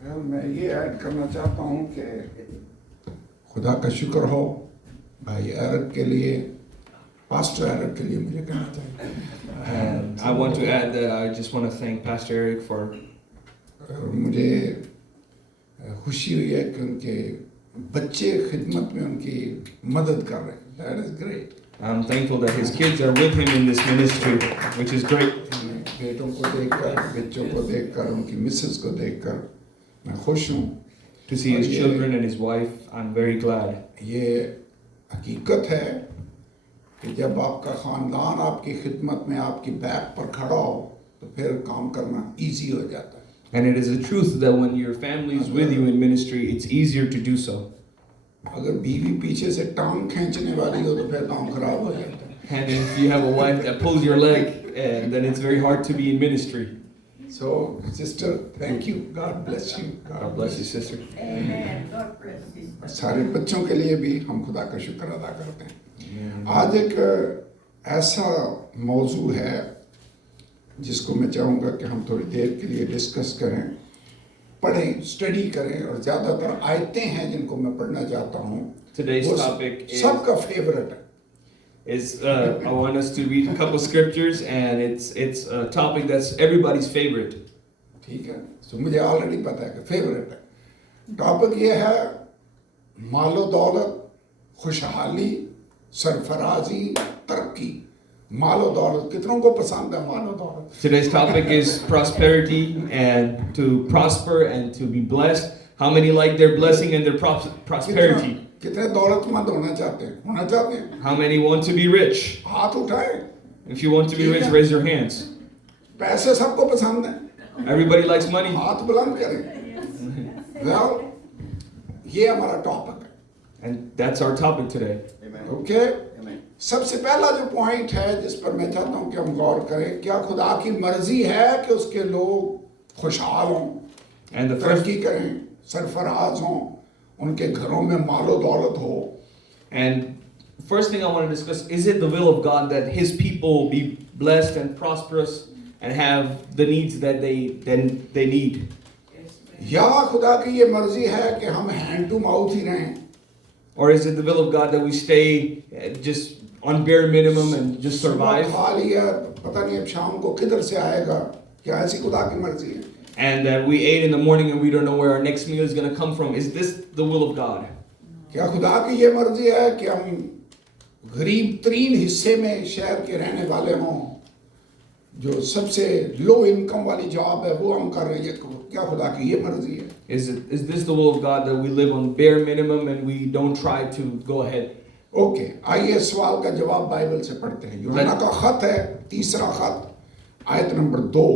मैं ये ऐड करना चाहता हूँ कि खुदा का शुक्र हो भाई एरिक के लिए, पास्टर एरिक के लिए मुझे कहना चाहिए। And I want to add that I just want to thank Pastor Eric for. मुझे खुशी हुई है कि उनके बच्चे खिदमत में उनकी मदद कर रहे हैं। That is great. I'm thankful that his kids are with him in this ministry, which is great. बेटों को देखकर, बच्चों को देखकर, उनकी मिसेस को देखकर मैं खुश हूँ। To see his children and his wife, I'm very glad. ये हकीकत है कि जब आपका ख़ानदान आपकी खिदमत में आपकी बैक पर खड़ा हो तो फिर काम करना इजी हो जाता है। And it is a truth that when your family is with you in ministry, it's easier to do so. अगर बीवी पीछे से टांग खींचने वाली हो तो फिर काम खराब हो जाता है। And if you have a wife that pulls your leg, then it's very hard to be in ministry. So, sister, thank you. God bless you. God bless you, sister. Amen. God bless you. सारे बच्चों के लिए भी हम खुदा का शुक्र अदा करते हैं। आज एक ऐसा मौजू है जिसको मैं चाहूँगा कि हम थोड़ी देर के लिए डिस्कस करें, पढ़ें, स्टडी करें, और ज़्यादातर आयतें हैं जिनको मैं पढ़ना चाहता हूँ। Today's वो topic is सबका फेवरेट है। I want us to read a couple scriptures, and it's a topic that's everybody's favorite. ठीक है, तो मुझे ऑलरेडी पता है कि फेवरेट है। टॉपिक ये है मालो दौलत, खुशहाली, सरफराजी, तरक्की। मालो दौलत, कितनों को पसंद है मालो दौलत? Today's topic is prosperity and to prosper and to be blessed. How many like their blessing and their prosperity? कितने दौलतमंद होना चाहते हैं? होना चाहते हैं? How many want to be rich? हाथ उठाए। If you want to be rich, raise your hands. पैसे सबको पसंद है। Everybody likes money. हाथ बुलंद करें। Well, ये हमारा टॉपिक है। And that's our topic today. Okay? सबसे पहला जो पॉइंट है जिस पर मैं चाहता हूँ कि हम गौर करें, क्या खुदा की मर्जी है कि उसके लोग खुशहाल हों, And the first तरक्की करें, सरफराज हों, उनके घरों में मालो दौलत हो? and first thing I want to discuss, is it the will of God that his people be blessed and prosperous and have the needs that they need? या खुदा की ये मर्जी है कि हम हैंड टू माउथ ही रहें? Or is it the will of God that we stay just on bare minimum and just survive? सुबह खा लिया, पता नहीं अब शाम को किधर से आएगा, क्या ऐसी खुदा की मर्जी है? And that we ate in the morning and we don't know where our next meal is going to come from. Is this the will of God? क्या खुदा की ये मर्जी है कि हम गरीब तरीन हिस्से में शहर के रहने वाले हों, जो सबसे लो इनकम वाली जॉब है वो हम कर रहे हैं? क्या खुदा की ये मर्जी है? Is this the will of God that we live on bare minimum and we don't try to go ahead? Okay, आइए सवाल का जवाब बाइबल से पढ़ते हैं। यूहन्ना का खत है, तीसरा खत, आयत नंबर 2।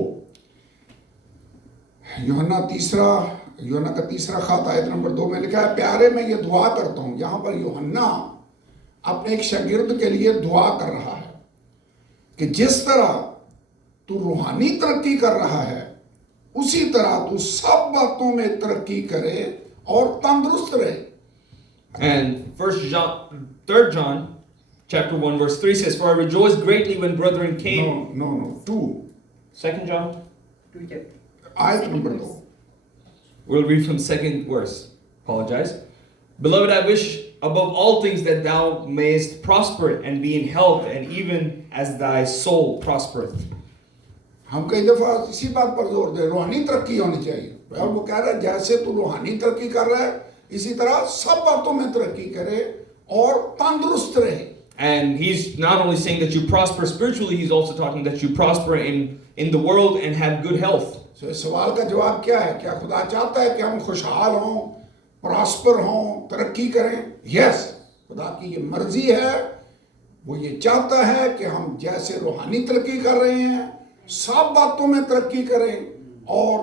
यूहन्ना का तीसरा खत आयत नंबर 2 में लिखा है, प्यारे मैं ये दुआ करता हूँ। यहाँ पर यूहन्ना अपने एक शागिर्द के लिए दुआ कर रहा है कि जिस तरह तू रूहानी तरक्की कर रहा है उसी तरह तू सब बातों में तरक्की करे और तंदुरुस्त रहे। And 3 John chapter 1 verse 3 says, for I rejoiced greatly when brethren came. No, 2. 2 John? आयत नंबर 2। We'll read from 2nd verse. Apologize. Beloved, I wish above all things that thou mayest prosper and be in health, and even as thy soul prospereth. हम कई दफा इसी बात पर जोर दे, रूहानी तरक्की होनी चाहिए। और वो कह रहा है जैसे तू रूहानी तरक्की कर रहा है इसी तरह सब बातों में तरक्की करे और तंदुरुस्त रहे। And he's not only saying that you prosper spiritually, he's also talking that you prosper in the world and have good health. So इस सवाल का जवाब क्या है? क्या खुदा चाहता है कि हम खुशहाल हों, प्रॉस्पर हों, तरक्की करें? यस, खुदा की ये मर्जी है। वो ये चाहता है कि हम जैसे रूहानी तरक्की कर रहे हैं सब बातों में तरक्की करें और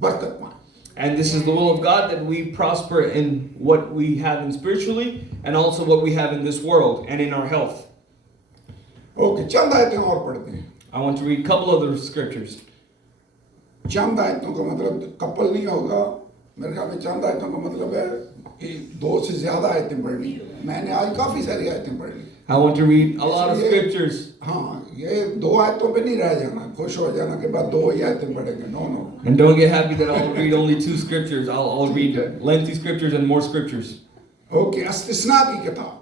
बरकत पाएं। And this is the will of God, that we prosper in what we have in spiritually and also what we have in this world and in our health. Okay, चंद आयतें और पढ़ते हैं। I want to read a couple other scriptures. चंद आयतों का मतलब कपल नहीं होगा। मेरे ख्याल में चंद आयतों का मतलब है कि 2 से ज्यादा आयतें पढ़ ली। मैंने आज काफी सारी आयतें पढ़ ली। I want to read a lot of इसलिए- scriptures. हाँ, ये 2 आयतों पे नहीं रह जाना, खुश हो जाना के बाद 2 ही आयतें पढ़ेंगे, no. And don't get happy that I'll read only 2 scriptures. I'll read lengthy scriptures and more scriptures. Okay, इस्तिस्ना की किताब,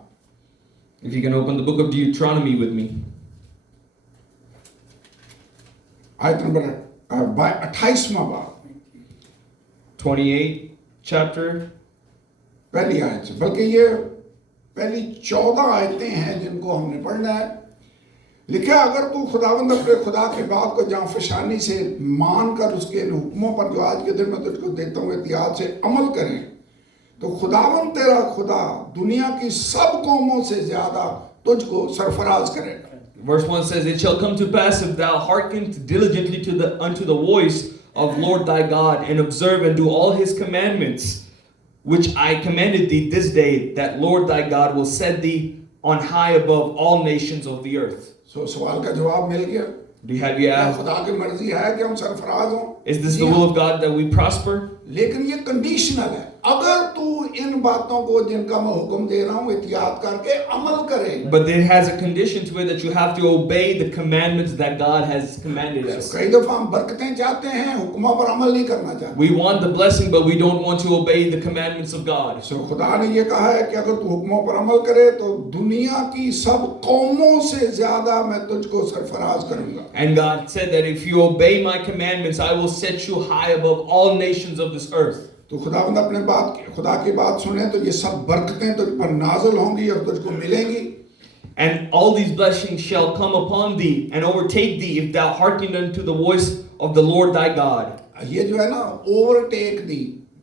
If you can open the book of Deuteronomy with me. आयत नंबर 28वां बाब, 28 chapter. पहली आयत से, बल्कि ये पहली 14 आयतें हैं जिनको हमने पढ़ना है। लिखा, अगर तू खुदावंद अपने खुदा की बात को जान फशानी से मान कर उसके इन हुक्मों पर जो आज के दिन में तुझको देता हूँ एहतियात से अमल करें, तो खुदावंद तेरा खुदा दुनिया की सब कौमों से ज्यादा तुझको सरफराज करेगा। Verse 1 says, It shall come to pass if thou hearken diligently unto the voice of Lord thy God, and observe and do all his commandments, which I commanded thee this day, that Lord thy God will set thee on high above all nations of the earth. सो सवाल का जवाब मिल गया। Do you have you क्या asked? खुदा की मर्जी है कि हम सरफराज हों? Is this जी the हाँ। will of God that we prosper? लेकिन ये कंडीशनल है, अगर तू इन बातों को जिनका मैं हुक्म दे रहा हूँ एहतियात करके अमल करे। But it has a condition to it that you have to obey the commandments that God has commanded us. कई दफा हम बरकतें चाहते हैं, हुक्मों पर अमल नहीं करना चाहते। We want the blessing, but we don't want to obey the commandments of God. सो खुदा ने ये कहा है कि अगर तू हुक्मों पर अमल करे तो दुनिया की सब कौमों से ज्यादा मैं तुझको सरफराज करूंगा। And God said that if you obey my commandments, I will set you high above all nations of this earth. तो खुदावंद अपने खुदा की बात सुने तो ये सब बरकतें तुझ पर नाज़िल होंगी और तुझको मिलेंगी। And all these blessings shall come upon thee and overtake thee if thou hearken unto the voice of the Lord thy God. ये जो है ना ओवरटेक दी,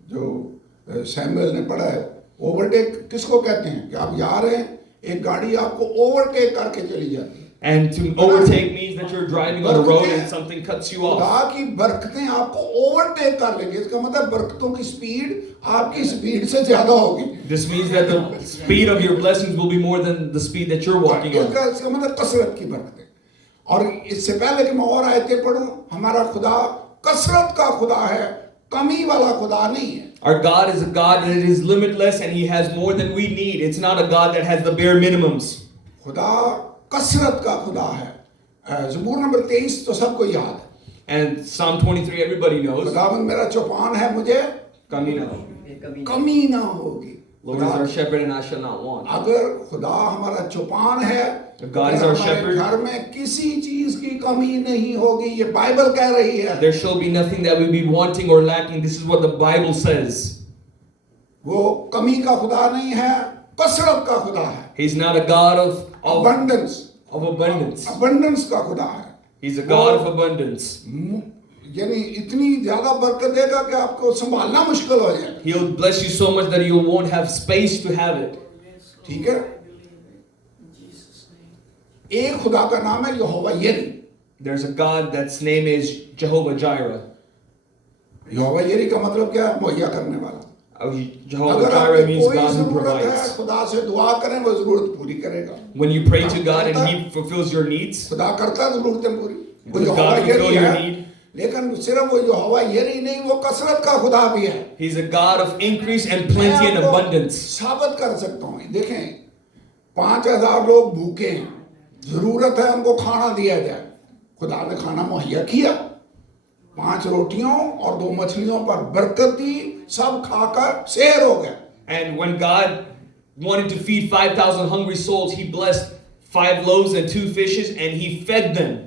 जो सैमुएल ने पढ़ा है, ओवरटेक किसको कहते हैं? कि आप जा रहे हैं, एक गाड़ी आपको ओवरटेक करके चली जाती है। And to overtake means that you're driving on a road and something cuts you off. खुदा की बरकतें आपको ओवरटेक कर लेंगे। इसका मतलब बरकतों की स्पीड आपकी स्पीड से ज्यादा होगी। This means that the speed of your blessings will be more than the speed that you're walking on. इसका मतलब कसरत की बरकतें। और इससे पहले कि मैं और आयतें पढ़ूं, हमारा खुदा कसरत का खुदा है, कमी वाला खुदा नहीं है। Our God is a God that is limitless and He has more than we need. It's not a God that has the bare minimums. खुदा कसरत का खुदा है। ज़बूर नंबर 23 तो सबको याद है। And Psalm 23, everybody knows. खुदावंद मेरा चौपान है, मुझे Kamina. कमी ना होगी। Lord is our shepherd and I shall not want. अगर खुदा हमारा चौपान है, If God is our हमारे shepherd, घर में किसी चीज की कमी नहीं होगी, ये बाइबल कह रही है। there shall be nothing that will be wanting or lacking. This is what the Bible says. वो कमी का खुदा नहीं है, कसरत का खुदा है। He's not a God of abundance का खुदा है। He's a God of abundance. यानी इतनी ज्यादा बरकत देगा कि आपको संभालना मुश्किल हो जाए। He'll bless you so much that you won't have space to have it. ठीक है। एक खुदा का नाम है यहोवा यिरी। There's a God that's name is Jehovah Jireh. यहोवा यिरी का मतलब क्या है? मुहैया करने वाला। Jehovah अगर Jireh आपकी means कोई God who जरूरत है, provides. खुदा से दुआ करें, वो जरूरत पूरी करेगा। When you pray to God and He fulfills your needs, खुदा करता है जरूरतें पूरी। वो Does यहोवा God fulfill यिरी your है, need? लेकिन सिर्फ वो यहोवा यिरी नहीं, वो कसरत का खुदा भी है। He's a God of increase and plenty and मैं आपको abundance. साबित कर सकता हूँ। देखें, 5000 लोग भूखे हैं, जरूरत है उनको खाना दिया जाए, खुदा ने खाना मुहैया किया। 5 रोटियों और 2 मछलियों पर बरकत दी, सब खाकर शेर हो गए। And when God wanted to feed 5,000 hungry souls, He blessed 5 loaves and 2 fishes and He fed them.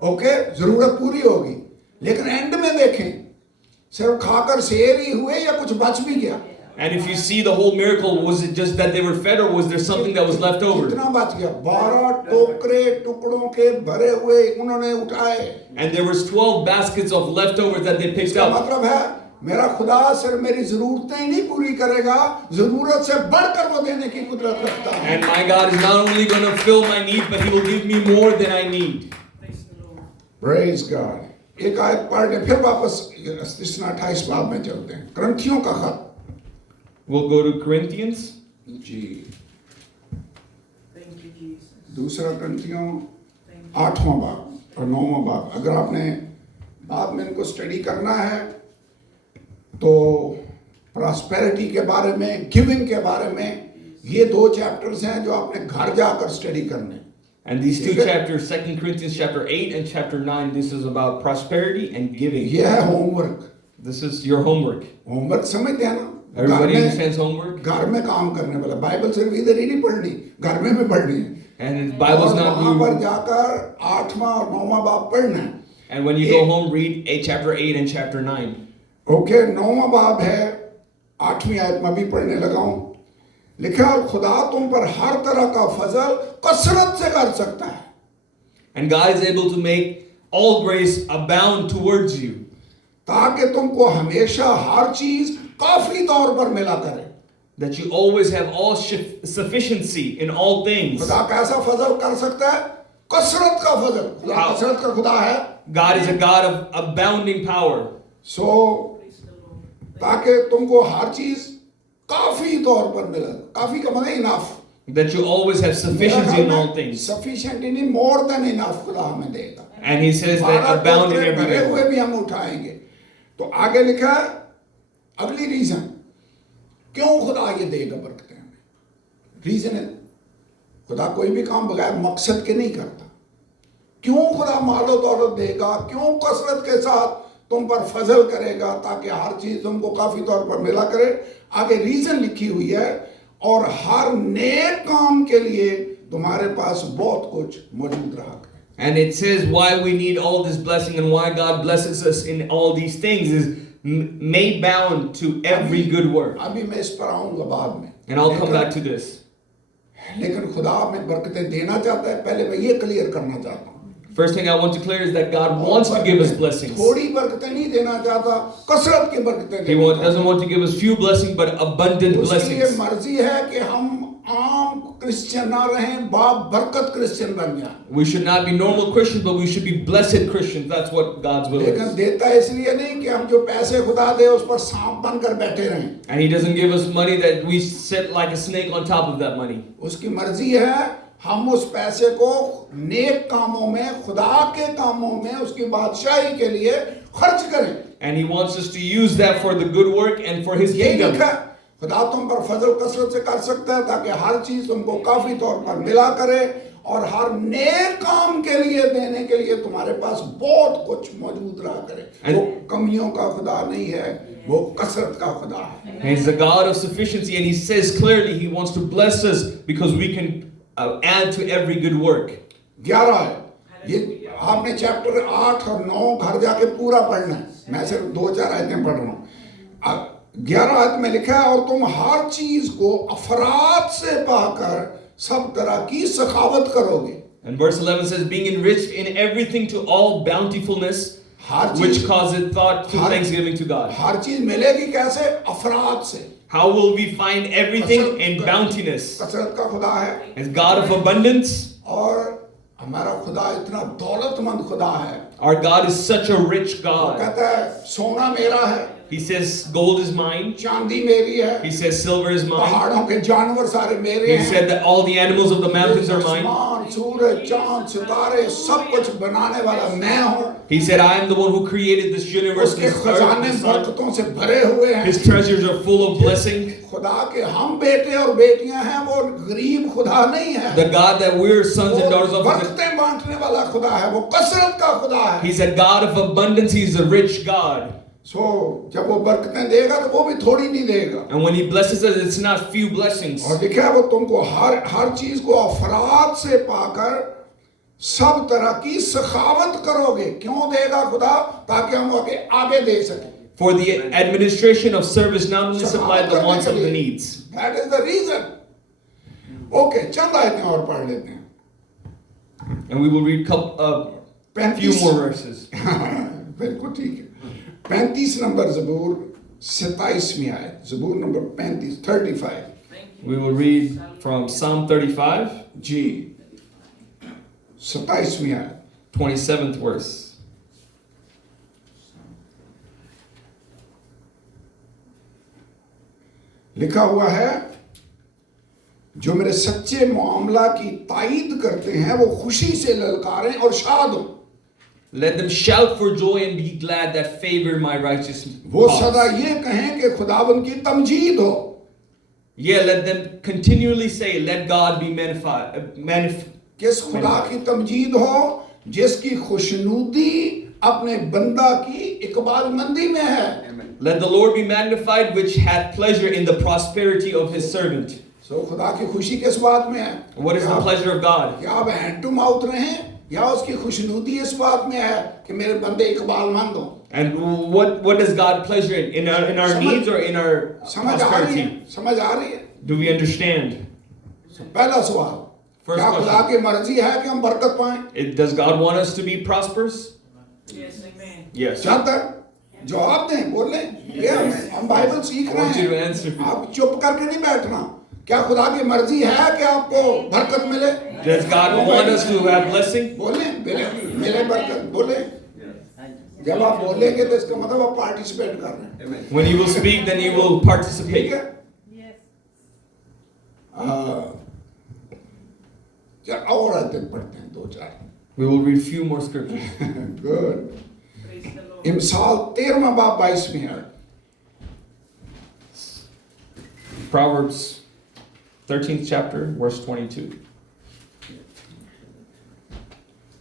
Okay, जरूरत पूरी होगी, लेकिन एंड में देखें, सिर्फ खाकर शेर ही हुए या कुछ बच भी गया? And if you see the whole miracle, was it just that they were fed or was there something that was left over? कितना बच गया? 12 टोकरे टुकड़ों के भरे हुए उन्होंने उठाए। And there was 12 baskets of leftovers that they picked इसका up. मतलब है मेरा खुदा सिर्फ मेरी जरूरतें ही नहीं पूरी करेगा, जरूरत से बढ़कर वो देने की कुदरत रखता है। And my God is not only going to fill my need, but He will give me more than I need. Praise God। एक आयत पढ़ के फिर वापस 28 बाब में चलते हैं। करंथियों का खत। We'll go to Corinthians. Ji, Thank you, Jesus. दूसरा करंथियों 8वां बाब और 9वां बाब। अगर आपने बाद में इनको स्टडी करना है तो प्रॉस्पेरिटी के बारे में, गिविंग के बारे में ये 2 चैप्टर्स हैं जो आपने घर जाकर स्टडी करने। And these two Okay. chapters, 2 Corinthians chapter 8 and chapter 9, this is about prosperity and giving. ये है homework. This is your homework. Homework समझते हैं ना? Everybody घर में- understands homework? घर में काम करने वाला, बाइबल सिर्फ इधर ही नहीं पढ़नी, घर में भी पढ़नी है। And the Bible's और not वहां पर you. जाकर 8वां और 9वां बाब पढ़ना है। And when you go home, read chapter 8 and chapter 9. ओके, 9वां बाब है, 8वीं आयत में भी पढ़ने लगा हूं। लिखा है, खुदा तुम पर हर तरह का फजल कसरत से कर सकता है। And God is able to make all grace abound towards you, ताकि तुमको हमेशा हर चीज काफी तौर पर मिला करे। that you always have all sufficiency in all things. खुदा कैसा फजल कर सकता है? कसरत का फजल। खुदा How? कसरत का खुदा है। God is a God of abounding power, सो ताकि तुमको हर चीज काफी तौर पर मिले। काफी का मतलब enough. that you always have sufficiency in all things. Sufficient नहीं, मोर देन इनफ खुदा हमें देगा। And he says that 12 abound in टोकरे every भरे हुए way. भी हम उठाएंगे। तो आगे लिखा है, अगली रीजन क्यों खुदा ये देगा बरकतें हमें। रीजन है, खुदा कोई भी काम बगैर मकसद के नहीं करता। क्यों खुदा मालो दौलत देगा, क्यों कसरत के साथ तुम पर फजल करेगा, ताकि हर चीज तुमको काफी तौर पर मिला करे। आगे रीजन लिखी हुई है, और हर नेक काम के लिए तुम्हारे पास बहुत कुछ मौजूद रहा करे। And it says why we need all this blessing and why God blesses us in all these things is made bound to every good work. अभी मैं इस पर आऊंगा बाद में। And I'll come back to this. लेकिन खुदा में बरकतें देना चाहता है। पहले मैं ये क्लियर करना चाहता हूँ। First thing I want to clear is that God wants to give us blessings. थोड़ी बरकतें नहीं देना चाहता, कसरत की बरकतें He देना चाहता doesn't want to give us few blessings but abundant है। उसकी ये blessings. मर्जी है कि हम आम क्रिश्चियन ना रहें, बाप बरकत क्रिश्चियन बन जाए। We should not be normal Christians, but we should be blessed Christians. That's what God's will लेकिन is. देता है इसलिए नहीं कि हम जो पैसे खुदा दे उस पर सांप बनकर बैठे रहें। And He doesn't give us money that we sit like a snake on top of that money. उसकी मर्जी है हम उस पैसे को नेक कामों में, खुदा के कामों में, उसकी बादशाही के लिए खर्च करें। And He wants us to use that for the good work and for His ये kingdom. लिखा है, खुदा तुम पर फजल कसरत से कर सकता है ताकि हर चीज तुमको काफी तौर पर मिला करे, और हर नेक काम के लिए देने के लिए तुम्हारे पास बहुत कुछ मौजूद रहा करे। वो कमियों का खुदा नहीं है, वो कसरत का खुदा है। And He's the God of sufficiency, and He says clearly He wants to bless us because we can add to every good work. 11 है, ये आपने चैप्टर 8 और 9 घर जाके पूरा पढ़ना है। मैं सिर्फ 2-4 आयतें पढ़ रहा हूँ। 11 आयत में लिखा है, और तुम हर चीज को अफराद से पाकर सब तरह की सखावत करोगे। And verse 11 says, being enriched in everything to all bountifulness, हर which चीज causeth thought to her- thanksgiving to God. हर चीज मिलेगी कैसे? अफराद से। How will we find everything in bountiness? कसरत का खुदा है, As God of abundance, और हमारा खुदा इतना दौलतमंद खुदा है। our God is such a rich वो God. कहता है सोना मेरा है, He says, gold is mine. चांदी मेरी है, He says, silver is mine. पहाड़ों के जानवर सारे मेरे He हैं। said that all the animals of the mountains are mine. आसमान, सूरज, चांद, सितारे सब कुछ बनाने वाला मैं हूँ। He said, I am the one who created this universe, उसके this earth, खजाने this sun. बरकतों से भरे हुए हैं। His treasures are full of blessing. खुदा के हम बेटे और बेटियां हैं, वो गरीब खुदा नहीं है। The God that we're sons and daughters वो of is बरकतें बांटने वाला खुदा है, वो कसरत का खुदा है। He's a God of abundance. He's a rich God. सो जब वो बरकतें देगा तो वो भी थोड़ी नहीं देगा। And when He blesses us, it's not few blessings. और लिखा है वो तुमको हर चीज को अफराद से पाकर सब तरह की सखावत करोगे। क्यों देगा खुदा? ताकि हम आगे दे सकें। For the administration of service, not only supply the wants of the needs. That is the reason. Okay, चंद आयतें और पढ़ लेते हैं। And we will read a few more verses. बिल्कुल ठीक है। 35 नंबर ज़बूर 27वीं आयत, ज़बूर number 35 35। We will read from Psalm 35, जी 27वीं आयत। 27th verse. लिखा हुआ है, जो मेरे सच्चे मामला की तायीद करते हैं वो खुशी से ललकारें और शाद हो। Let them shout for joy and be glad that favor my righteous वो सदा cause. ये कहें कि खुदावन की तमजीद हो। Yeah, let them continually say, let God be magnified. किस खुदा की तमजीद हो जिसकी खुशनुदी अपने बंदा की इकबालमंदी में है. Let the Lord be magnified, which hath pleasure in the prosperity of his servant. सो खुदा की खुशी किस बात में है? What is the pleasure of God? क्या आप हैंड टू माउथ रहें या उसकी खुशनुदी इस बात में है कि मेरे बंदे इकबालमंद हो. And what does God pleasure in our needs or in our समझ आ रही है? prosperity? समझ आ रही है? Do we understand? पहला सवाल, First क्या खुदा question. की मर्जी है कि हम बरकत पाएं? Does God want us to be prosperous? Yes, amen. Yes. चाहता है? जवाब दें, बोलें. ये हम बाइबल सीख I रहे want you to हैं. answer. आप चुप करके नहीं बैठना. क्या खुदा की मर्जी है कि आपको बरकत मिले? Does God want us to have blessing? बोलें, मिले बरकत, बोलें. जब आप बोलेंगे तो इसका मतलब आप पार्टिसिपेट कर रहे हैं. When you will speak, then you will ठीक participate. है? क्या और आयतें पढ़ते हैं 2-4. We will read few more scriptures. Good. Praise the Lord. इमसाल 13वां बाब 22 है. Proverbs 13th chapter, verse 22.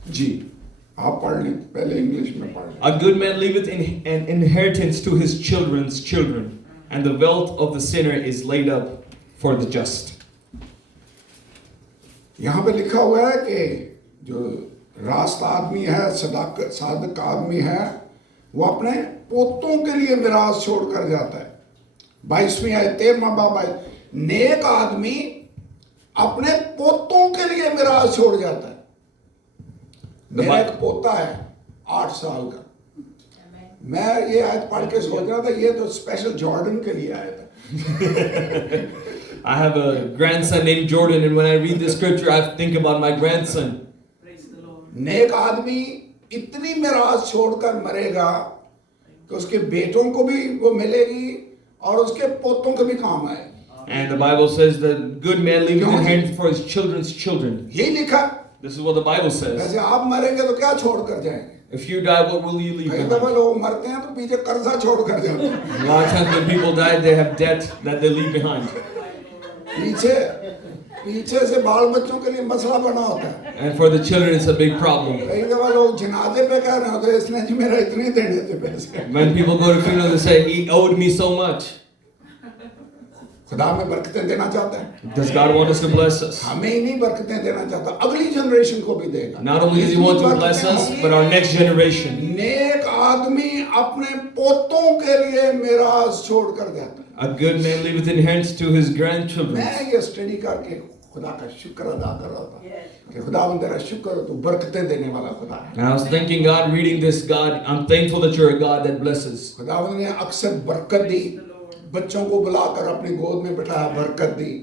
जी आप पढ़ लें, पहले इंग्लिश में पढ़ लें. A good man leaveth an inheritance to his children's children, and the wealth of the sinner is laid up for the just. यहाँ पे लिखा हुआ है कि जो रास्त आदमी है, सादक आदमी है, वो अपने पोतों के लिए मिरास छोड़ कर जाता है. 22वीं आयत 13वां बाब 22. नेक आदमी अपने पोतों के लिए मिरास छोड़ जाता है. मेरा एक पोता है 8 साल का. मैं ये आयत पढ़ के सोच रहा था ये तो स्पेशल जॉर्डन के लिए आया था. I have a grandson named Jordan, and when I read this scripture, I think about my grandson. Praise the Lord. नेक आदमी इतनी मिरास छोड़कर मरेगा कि उसके बेटों को भी वो मिलेगी और उसके पोतों को भी काम आएगी. And the Bible says that good man leaveth an inheritance for his children's children. यही लिखा. This is what the Bible says. वैसे आप मरेंगे तो क्या छोड़ कर जाएंगे? If you die, what will you leave कई behind? दफा लोग मरते हैं तो पीछे कर्जा छोड़ कर जाते हैं. A lot of times when people die, they have debt that they leave behind. पीछे से बाल बच्चों के लिए मसला बना होता है. And for the children, it's a big problem. कई दफा लोग जनाजे पे कह रहे होते हैं इसने जी मेरा इतने देने थे पैसे. When people go to funerals, they say, he owed me so much. खुदा में बरकतें देना चाहता है. Does God want us to bless us? हमें ही नहीं बरकतें देना चाहता, अगली जनरेशन को भी देगा. Not only does he want to bless us, but our next generation. नेक आदमी अपने पोतों के लिए मिरास छोड़ कर जाता है. A good man leaveth inheritance to his grandchildren. मैं ये स्टडी करके खुदा का शुक्र अदा कर रहा था कि खुदा तेरा शुक्र हो, तू बरकतें देने वाला खुदा है. And I was thanking God, reading this, God, I'm thankful that you're a God that blesses. खुदा ने अक्सर बरकत दी, बच्चों को बुलाकर अपनी गोद में बिठाया, बरकत दी.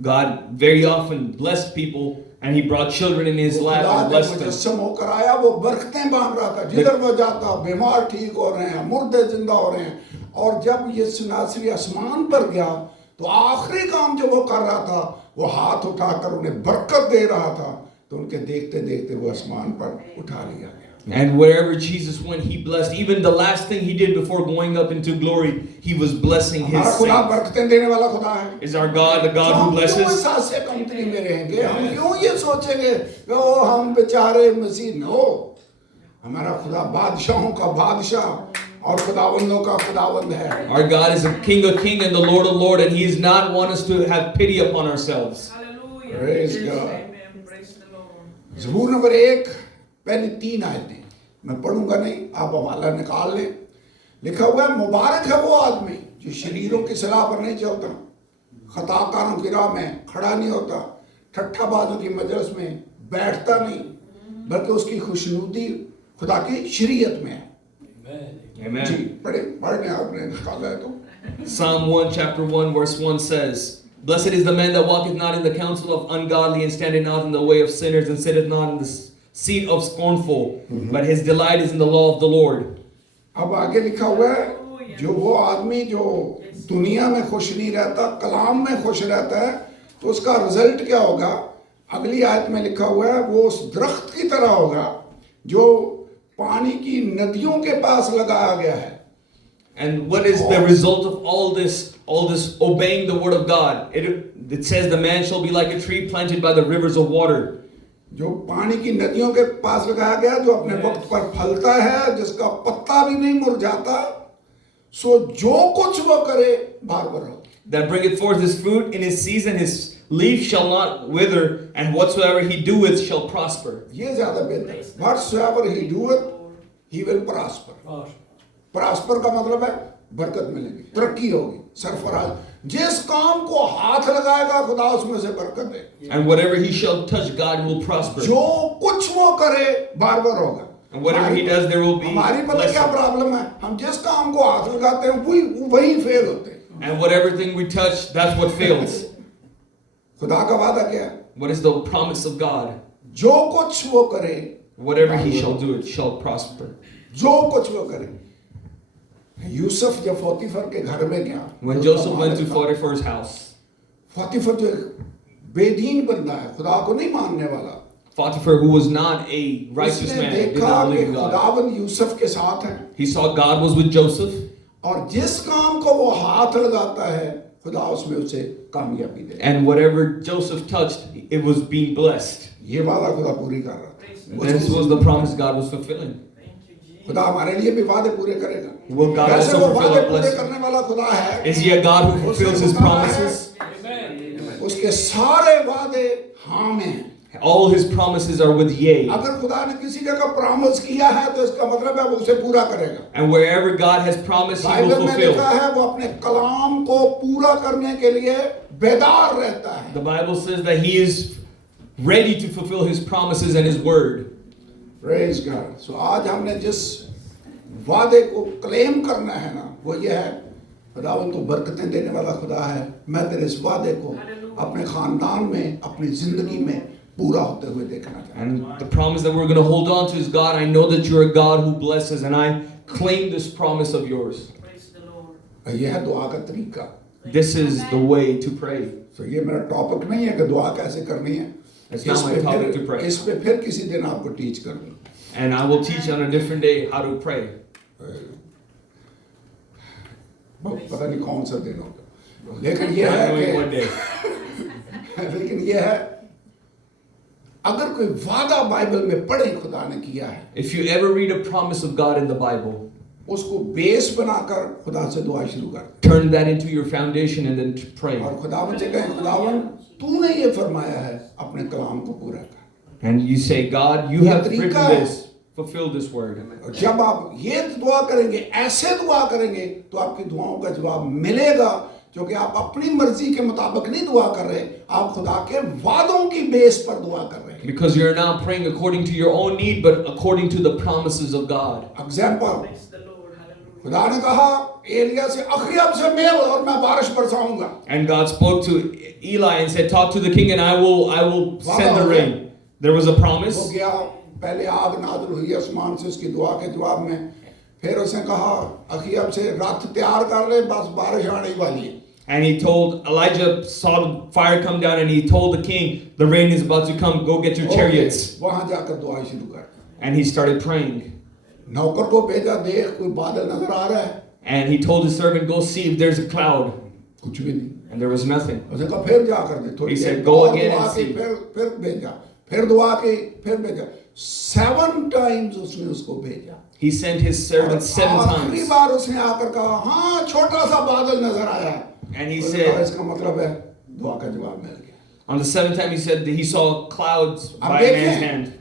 God very often blessed people, and he brought children in his lap and blessed them. मुजस्सम होकर आया, वो बरकतें बांट रहा था. जिधर वो जाता बीमार ठीक हो रहे हैं, मुर्दे जिंदा हो रहे हैं. और जब ये नासरी आसमान पर गया तो आखिरी काम जो वो कर रहा था वो हाथ उठाकर उन्हें बरकत दे रहा था. तो उनके देखते देखते वो आसमान पर उठा लिया गया. And wherever Jesus went, he blessed. Even the last thing he did before going up into glory, he was blessing his हमारा खुदा saints. बरकतें देने वाला खुदा है. Is our God the God who हम क्यों blesses? इस आशे कंपनी में रहेंगे? हम क्यों ये सोचेंगे कि ओ हम बेचारे मसीह? नो, हमारा खुदा बादशाहों का बादशाह और खुदावंदों का खुदावंद है. Our God is a King of kings and the Lord of lords, and he does not want us to have pity upon ourselves. Hallelujah. Praise Yes, God. amen. Praise the Lord. ज़बूर number 1 पहले 3 आयतें मैं पढ़ूंगा नहीं, आप हवाला निकाल लें. लिखा हुआ है मुबारक है वो आदमी जो शरीरों की सलाह पर नहीं चलता, खताकारों की राह में खड़ा नहीं होता, ठट्ठाबाजों की मजलिस में बैठता नहीं, बल्कि उसकी खुशनुदी खुदा की शरीयत में है. जी Amen. पढ़ लें, आपने निकाला है तो. Psalm 1, chapter 1, verse 1 says, Blessed is the man that walketh not in the counsel of ungodly, and standeth not in the way of sinners, and sitteth not in the seat of scornful, but his delight is in the law of the Lord. अब आगे लिखा हुआ है जो वो आदमी जो दुनिया में खुश नहीं रहता, कलाम में खुश रहता है, तो उसका रिजल्ट क्या होगा? अगली आयत में लिखा हुआ है वो उस दरख्त की तरह होगा जो पानी की नदियों के पास लगाया गया है. And what is the result of all this obeying the word of God? It says the man shall be like a tree planted by the rivers of water. जो पानी की नदियों के पास लगाया गया, जो अपने वक्त पर फलता है, जिसका पत्ता भी नहीं मुरझाता, सो जो कुछ वो करे बार-बार हो. That bringeth forth his fruit in his season, his leaf shall not wither, and whatsoever he doeth shall prosper. ये ज्यादा बेहतर है. Whatsoever he doeth, he will prosper. Prosper का मतलब है बरकत मिलेगी, तरक्की होगी, सरफराज. जिस काम को हाथ लगाएगा खुदा उसमें से बरकत दे. And whatever he shall touch, God will prosper. जो कुछ वो करे बार-बार होगा. And whatever he does, there will be हमारी पता क्या blessing. प्रॉब्लम है? हम जिस काम को हाथ लगाते हैं वही फेल होते हैं. And whatever thing we touch, that's what fails. खुदा का वादा क्या है? What is the promise of God? जो कुछ वो करे, Whatever he shall do, it shall prosper. जो कुछ वो करे. यूसुफ जब पोतीफर के घर में गया, When Joseph went to Potiphar's house, पोतीफर जो एक बेदीन बंदा है, खुदा को नहीं मानने वाला, Potiphar, who was not a righteous उसने man, did देखा not कि believe in God. खुदावंद यूसुफ के साथ है, He saw God was with Joseph, और जिस काम को वो हाथ लगाता है खुदा उसमें उसे कामयाबी दे. and whatever Joseph touched, it was being blessed. ये वादा खुदा पूरी कर रहा है. This was the promise God was fulfilling. Thank you, Jesus. खुदा हमारे लिए भी वादे पूरे करेगा. Will God वैसे also वो fulfill वादे our पूरे blessing? करने वाला खुदा है. Is he a God who fulfills his promises? उसके सारे वादे हाँ में हैं. All his promises are with yea. अगर खुदा ने किसी जगह प्रॉमिस किया है तो इसका मतलब है वो उसे पूरा करेगा. And wherever God has promised, he will Bible में fulfill. लिखा है वो अपने कलाम को पूरा करने के लिए बेदार रहता है. The Bible says that he is ready to fulfill his promises and his word. Praise God. So आज हमने जिस वादे को क्लेम करना है ना, वो ये है, खुदावंद तो बरकतें देने वाला खुदा है. मैं तेरे इस वादे को अपने खानदान में, अपनी जिंदगी में पूरा होते हुए देखना चाहता हूं. And the promise that we're going to hold on to is, God, I know that you're a God who blesses, and I claim this promise of yours. Praise the Lord. यह है दुआ का तरीका. This is the way to pray. तो ये मेरा टॉपिक नहीं है कि दुआ कैसे करनी है. It's not my topic to pray. इस पे फिर किसी दिन आपको टीच करूंगा. And I will teach on a different day how to pray. पता नहीं कौन सा दिन होगा. लेकिन ये Not है knowing what कि day. लेकिन ये है, अगर कोई वादा बाइबल में पढ़े खुदा ने किया है, If you ever read a promise of God in the Bible, उसको बेस बनाकर खुदा से दुआ शुरू कर. turn that into your foundation and then to pray. और खुदावन से कहें, खुदावन तूने ये फरमाया है, अपने कलाम को पूरा कर. And you say, God, you ये have तरीका written है. this. Fulfill this word. और जब आप ये दुआ करेंगे, ऐसे दुआ करेंगे, तो आपकी दुआओं का जवाब मिलेगा, क्योंकि आप अपनी मर्जी के मुताबिक नहीं दुआ कर रहे, आप खुदा के वादों की बेस पर दुआ कर रहे हैं. Because you're not praying according to your own need, but according to the promises of God. Example, Praise the Lord. Hallelujah. खुदा ने कहा एलिया से, अखरियब से मिल और मैं बारिश बरसाऊंगा. And God spoke to Eli and said, talk to the king and I will send the rain. There was a वो promise. गया, पहले आग नाज़िल हुई आसमान से उसकी दुआ के जवाब में. फिर उसने कहा अखरियब से, रथ तैयार कर ले, बस बारिश आने वाली है. And he told, Elijah saw the fire come down and he told the king, the rain is about to come, go get your chariots. वहां जाकर दुआ शुरू कर. And he started praying. नौकर को भेजा, देख कोई बादल नजर आ रहा है. And he told his servant, go see if there's a cloud. कुछ भी नहीं. And there was nothing. उसने कहा फिर जा कर दे. थोड़ी He said, देर "Go और again दुआ and की, see." फिर भेजा, फिर दुआ की, फिर भेजा. 7 times उसने उसको भेजा. He sent his servant 7 आखिरी times. बार उसने आकर कहा, हाँ छोटा सा बादल नजर आया. And he उसने कहा, said, इसका मतलब है दुआ का जवाब मिल गया. on the 7th time he said that he saw clouds अब by a man's देखें, hand.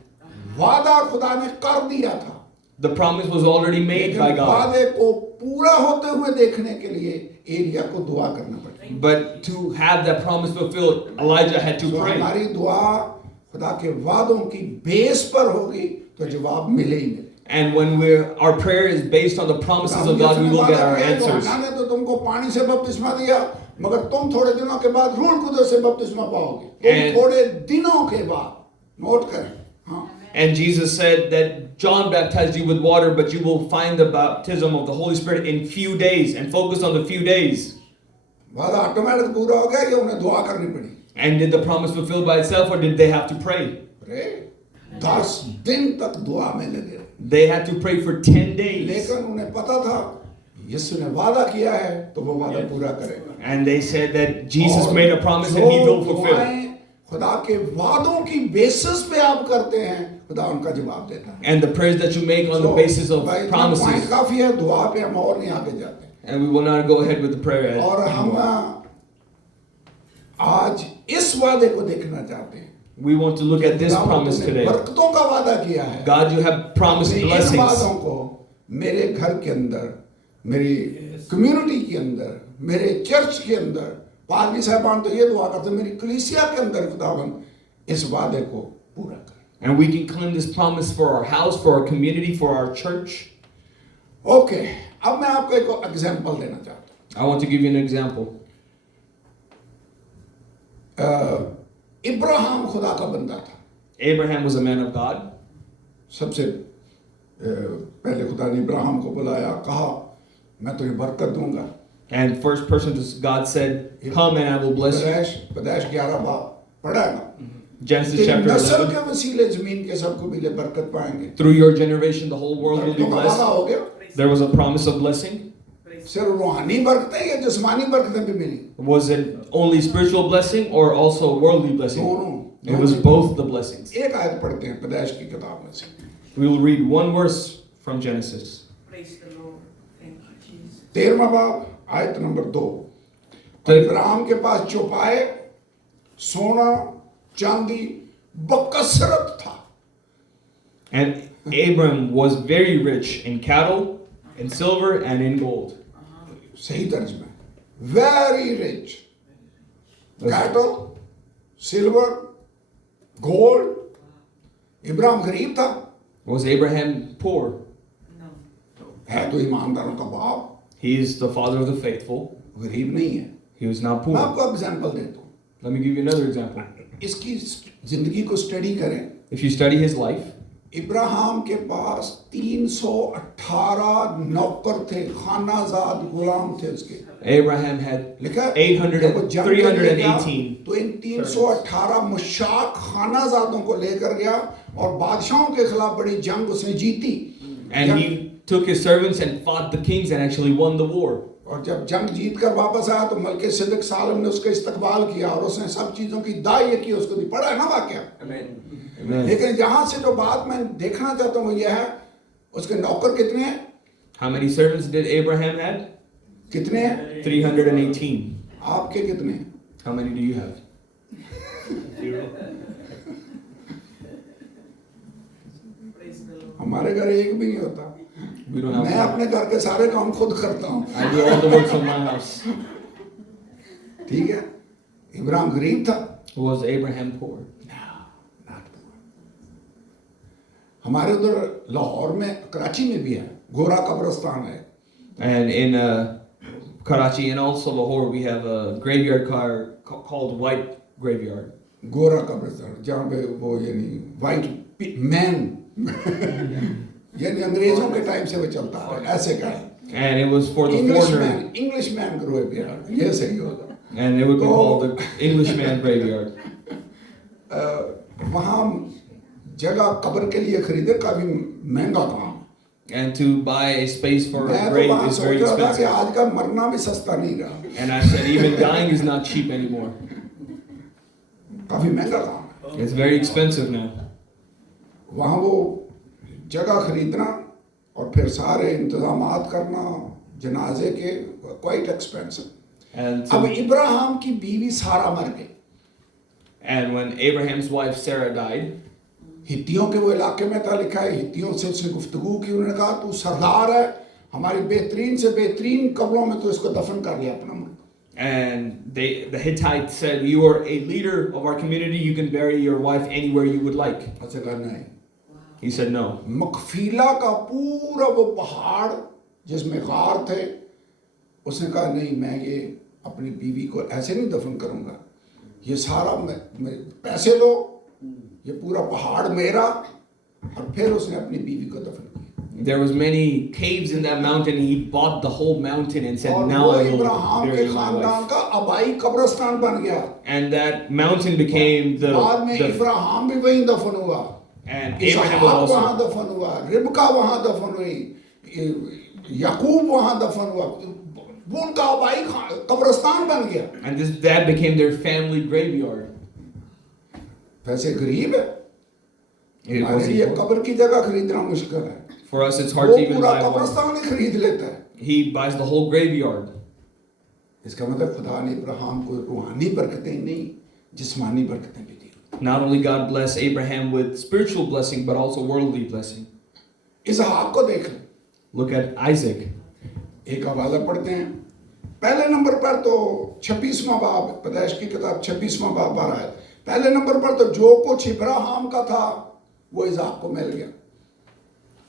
वादा खुदा ने कर दिया था. The promise was already made by लेकिन God. वादे को पूरा होते हुए देखने के लिए एलिया को दुआ करना पड़ता. But to have that promise fulfilled, Elijah had to तो pray. हमारी दुआ खुदा के वादों की बेस पर होगी तो जवाब मिले ही मिले. And when our prayer is based on the promises of God, we will get our answers. यूहन्ना ने तो तुमको पानी से बपतिस्मा दिया, मगर तुम थोड़े दिनों के बाद रूह कुदस से बपतिस्मा पाओगे. तुम And- थोड़े दिनों के बाद, नोट करें. हाँ. And Jesus said that John baptized you with water, but you will find the baptism of the Holy Spirit in few days, and focus on the few days. वादा ऑटोमेटिक पूरा हो गया या उन्हें दुआ करनी पड़ी? And did the promise fulfill by itself, or did they have to pray? अरे 10 दिन तक दुआ में लगे. They had to pray for 10 days. लेकिन उन्हें पता था यीशु ने वादा किया है तो वो वादा पूरा करेगा। And they said that Jesus और made a promise जो and he will fulfill. दुआएं खुदा के वादों की बेसिस पे आप करते हैं, खुदा उनका जवाब देता है। And the prayers that you make on the basis of भाई, इतना promises. पॉइंट काफी है, दुआ पे हम और नहीं आगे जाते। And we will not go ahead with the prayer. और हम anymore. आज इस वादे को देखना चाहते हैं। We want to look at this खुदा promise तुमने today. बरकतों का वादा किया है। God, you have promised अपने इन blessings. वादों को मेरे घर के अंदर, मेरी कम्युनिटी के अंदर, मेरे चर्च के अंदर, पादरी साहबान तो ये दुआ करते हैं, मेरी कलीसिया के अंदर खुदावन इस वादे को पूरा कर। And we can claim this promise for our house, for our community, for our church. Okay, अब मैं आपको एक एग्जांपल देना चाहता I want to give you an example. हूँ। इब्राहिम खुदा का बंदा था। Abraham was a man of God. सबसे पहले खुदा ने इब्राहिम को बुलाया, कहा मैं तुझे बरकत दूंगा। And first person God said, come and I will bless you. पैदाइश 11 बाब पढ़ा है ना? Genesis तेरी chapter नस्ल 11. के वसीले जमीन के सब कबीले बरकत पाएंगे। Through your generation, the whole world will be बरकतों का वादा blessed. हो गया। There was a promise of blessing. सिर्फ रूहानी बरकतें या जिस्मानी बरकतें भी मिली? Was it only spiritual blessing or also worldly blessing? दोनों। It was both the blessings. एक आयत पढ़ते हैं पैदाइश की किताब में से। We will read one verse from Genesis. Praise the Lord. Thank you, Jesus. 13वां बाब आयत नंबर 2। तो इब्राहिम के पास चौपाए, सोना, चांदी बकसरत था। And Abram was very rich in cattle, in silver, and in gold. सही तर्जमा, very rich, cattle, silver, gold. Ibrahim गरीब था, Was Abraham poor? No. है तो ईमानदारों का बाप, He is the father of the faithful. गरीब नहीं है। He was not मैं poor. आपको एग्जांपल देता हूँ, Let me give you another example. इसकी जिंदगी को स्टडी करें। If you study his life, Ibrahim के पास 318 नौकर थे, खानाजाद गुलाम थे उसके। Abraham had लिखा 800 जब वो जंग के लिए गया, 318. तो इन 318 मुशाक खानाजादों को लेकर गया और बादशाहों के खिलाफ बड़ी जंग उसने जीती। And he took his servants and fought the kings and actually won the war. और जब जंग जीत कर वापस आया तो मलके सिद्दीक सालम ने उसका इस्तकबाल किया और उसने सब चीजों की दाई की, उसको भी पढ़ा है ना वाकया। Amen. लेकिन जहां से जो बात मैं देखना चाहता हूँ वो यह है, उसके नौकर कितने हैं? How many servants did Abraham had? कितने हैं? 318. आपके कितने हैं? How many do you have? Praise the Lord. हमारे घर एक भी नहीं होता। We don't have मैं one. अपने घर के सारे काम खुद करता हूँ। I do all the works of my house. ठीक है, इब्राहिम गरीब था। Was Abraham poor? हमारे उधर लाहौर में, कराची में भी है, गोरा कब्रिस्तान है। And in Karachi and also Lahore, we have a graveyard called White Graveyard. गोरा कब्रिस्तान जहाँ पे वो यानी वाइट मैन यानी अंग्रेजों के टाइम से वो चलता है, ऐसे का है। And it was for the foreigner. English man graveyard, ये सही होगा। And it would be called the Englishman Graveyard. वहाँ जगह कब्र के लिए खरीदे काफी महंगा काम। And to buy a space for a मैं तो grave वहाँ is सोच very रहा था कि expensive. आज का मरना भी सस्ता नहीं रहा, And I said, even dying is not cheap anymore. काफी महंगा काम है। It's very expensive now. वहाँ वो जगह खरीदना और फिर सारे इंतजामात करना जनाजे के, क्वाइट एक्सपेंसिव। And अब so, इब्राहिम की बीवी सारा मर गई। and when Abraham's wife Sarah died, हित्तियों के वो इलाके में था, लिखा है हित्तियों से उसने गुफ्तगू की, उन्होंने कहा तू सरदार है, हमारी बेहतरीन से बेहतरीन कब्रों में तो इसको दफन कर लिया अपना मुल्क। and the Hittites said, "You are a leader of our community. You can bury your wife anywhere you would like." ऐसे कहा नहीं। He said, "No." मकफीला का पूरा वो पहाड़ जिसमें गार थे, उसने कहा नहीं, मैं ये अपनी बीवी को ऐसे नहीं दफन करूंगा, ये सारा मैं पैसे लो, ये पूरा पहाड़ मेरा। और फिर उसने अपनी बीवी को दफन किया। There was many caves in that mountain. He bought the whole mountain and said, और "Now वो I will इब्राहिम के bury my खानदान wife." का आबाई कब्रिस्तान बन गया। And that mountain became बाद में the इब्राहिम भी वहीं दफन हुआ, and इसहाक Abraham was वहाँ also दफन हुआ, रिबका वहाँ दफन हुई, याकूब वहां दफन हुआ, वो उनका आबाई कब्रिस्तान बन गया। And that became their family graveyard. वैसे गरीब है, It हमारे was लिए important. कब्र की जगह खरीदना मुश्किल है, For us, it's वो hard to even पूरा buy one. कब्रिस्तान ही खरीद लेता है। He buys the whole graveyard. इसका मतलब खुदा ने इब्राहिम को रूहानी बरकतें नहीं, जिस्मानी बरकतें भी दी। Not only God blessed Abraham with spiritual blessing, but also worldly blessing. इसहाक को देख लें, Look at Isaac. एक हवाला पढ़ते हैं। पहले नंबर पर तो 26वां बाब, पैदाइश की किताब 26वां बाब 12 है। पहले नंबर पर तो जो कुछ इब्राहिम का था वो इसहाक को मिल गया।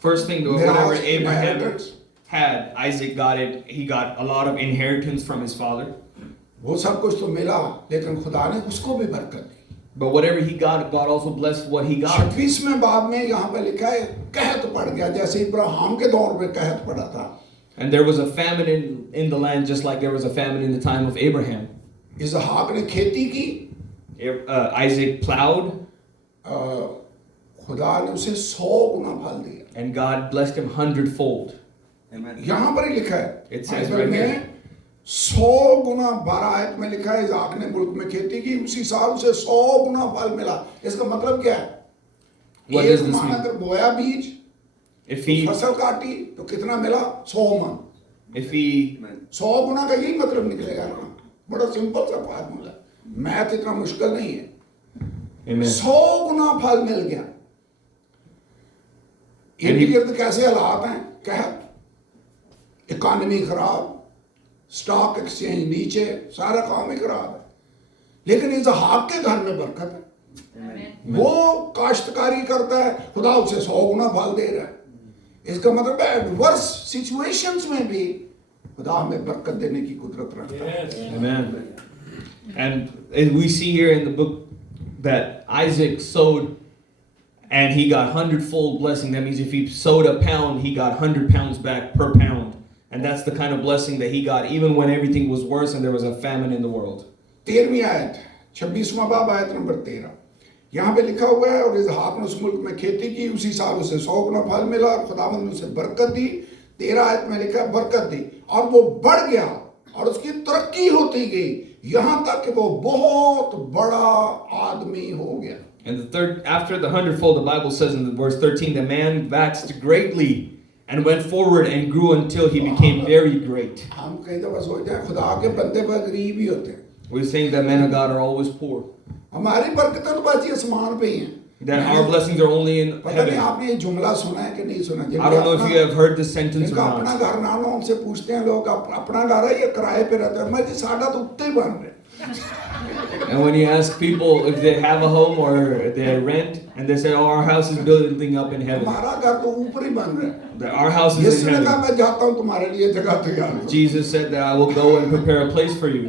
First thing, Mirage, whatever Abraham inheritance. had, Isaac got it. He got a lot of inheritance from his father. वो सब कुछ तो मिला, लेकिन खुदा ने उसको भी बरकत दी। But whatever he got, God also blessed what he got. 26वें बाब में यहाँ पे लिखा है कहत पड़ गया, जैसे इब्राहिम के दौर में कहत पड़ा था। And there was a famine in the land, just like there was a famine in the time of Abraham. इसहाक ने खेती की, Isaac plowed, खुदा ने उसे 100 गुना फल दिया। and God blessed him 100-fold. यहाँ पर ही लिखा है, It says बाइबल right में here. 100 गुना 12 आयत में लिखा है, इसहाक ने मुल्क में खेती की, उसी साल उसे 100 गुना फल मिला। इसका मतलब क्या है? What एक does this मन mean? अगर बोया बीज, If he, फसल काटी तो कितना मिला? 100 मन। if he, 100 गुना का यही मतलब निकलेगा ना। बड़ा सिंपल सा फार्मूला, मैथ इतना मुश्किल नहीं है। amen. 100 गुना फल मिल गया। And इर्द he- गिर्द कैसे हालात हैं? कहत, इकॉनमी खराब, स्टॉक एक्सचेंज नीचे, सारा काम ही खराब है, लेकिन इसहाक के घर में बरकत है। वो काश्तकारी करता है, खुदा उसे 100 गुना फल दे रहा है। इसका मतलब है एडवर्स सिचुएशंस में भी खुदा हमें बरकत देने की कुदरत रखता है। Amen. And we see here in the book that Isaac sowed and he got 100-fold blessing. That means if he sowed a pound, he got 100 pounds back per pound. And that's the kind of blessing that he got, even when everything was worse and there was a famine in the world. 13वीं आयत, 26वां बाब आयत नंबर 13, यहाँ पे लिखा हुआ है, और इसहाक ने उस मुल्क में खेती की, उसी साल उसे 100 गुना फल मिला, और खुदावंद ने उसे बरकत दी। 13 आयत में लिखा है बरकत दी, और वो बढ़ गया और उसकी तरक्की होती गई, यहाँ तक कि वो बहुत बड़ा आदमी हो गया। And after the 100-fold, the Bible says in verse 13, the man waxed greatly and went forward and grew until he became very great. हम कहीं दफा सोचते हैं खुदा के बंदे पर गरीब ही होते हैं, We're saying that men of God are always poor. हमारी बरकतें तो बाजी आसमान पे ही हैं। That our blessings are only in पता नहीं heaven. आपने ये जुमला सुना है कि नहीं सुना? I don't know if you have heard this sentence or जिनका अपना not. घर ना हो, उनसे पूछते हैं लोग, अपना घर है या किराए पे रहते हैं? मैं जी साडा तो उत्ते ही बन रहे। And when you ask people if they have a home or they rent, and they say, "Oh, our house is building up in heaven." हमारा घर तो ऊपर ही बन रहा है। That our house is in यीशु ने कहा heaven. मैं जाता हूँ तुम्हारे लिए जगह तैयार करो। Jesus said that I will go and prepare a place for you.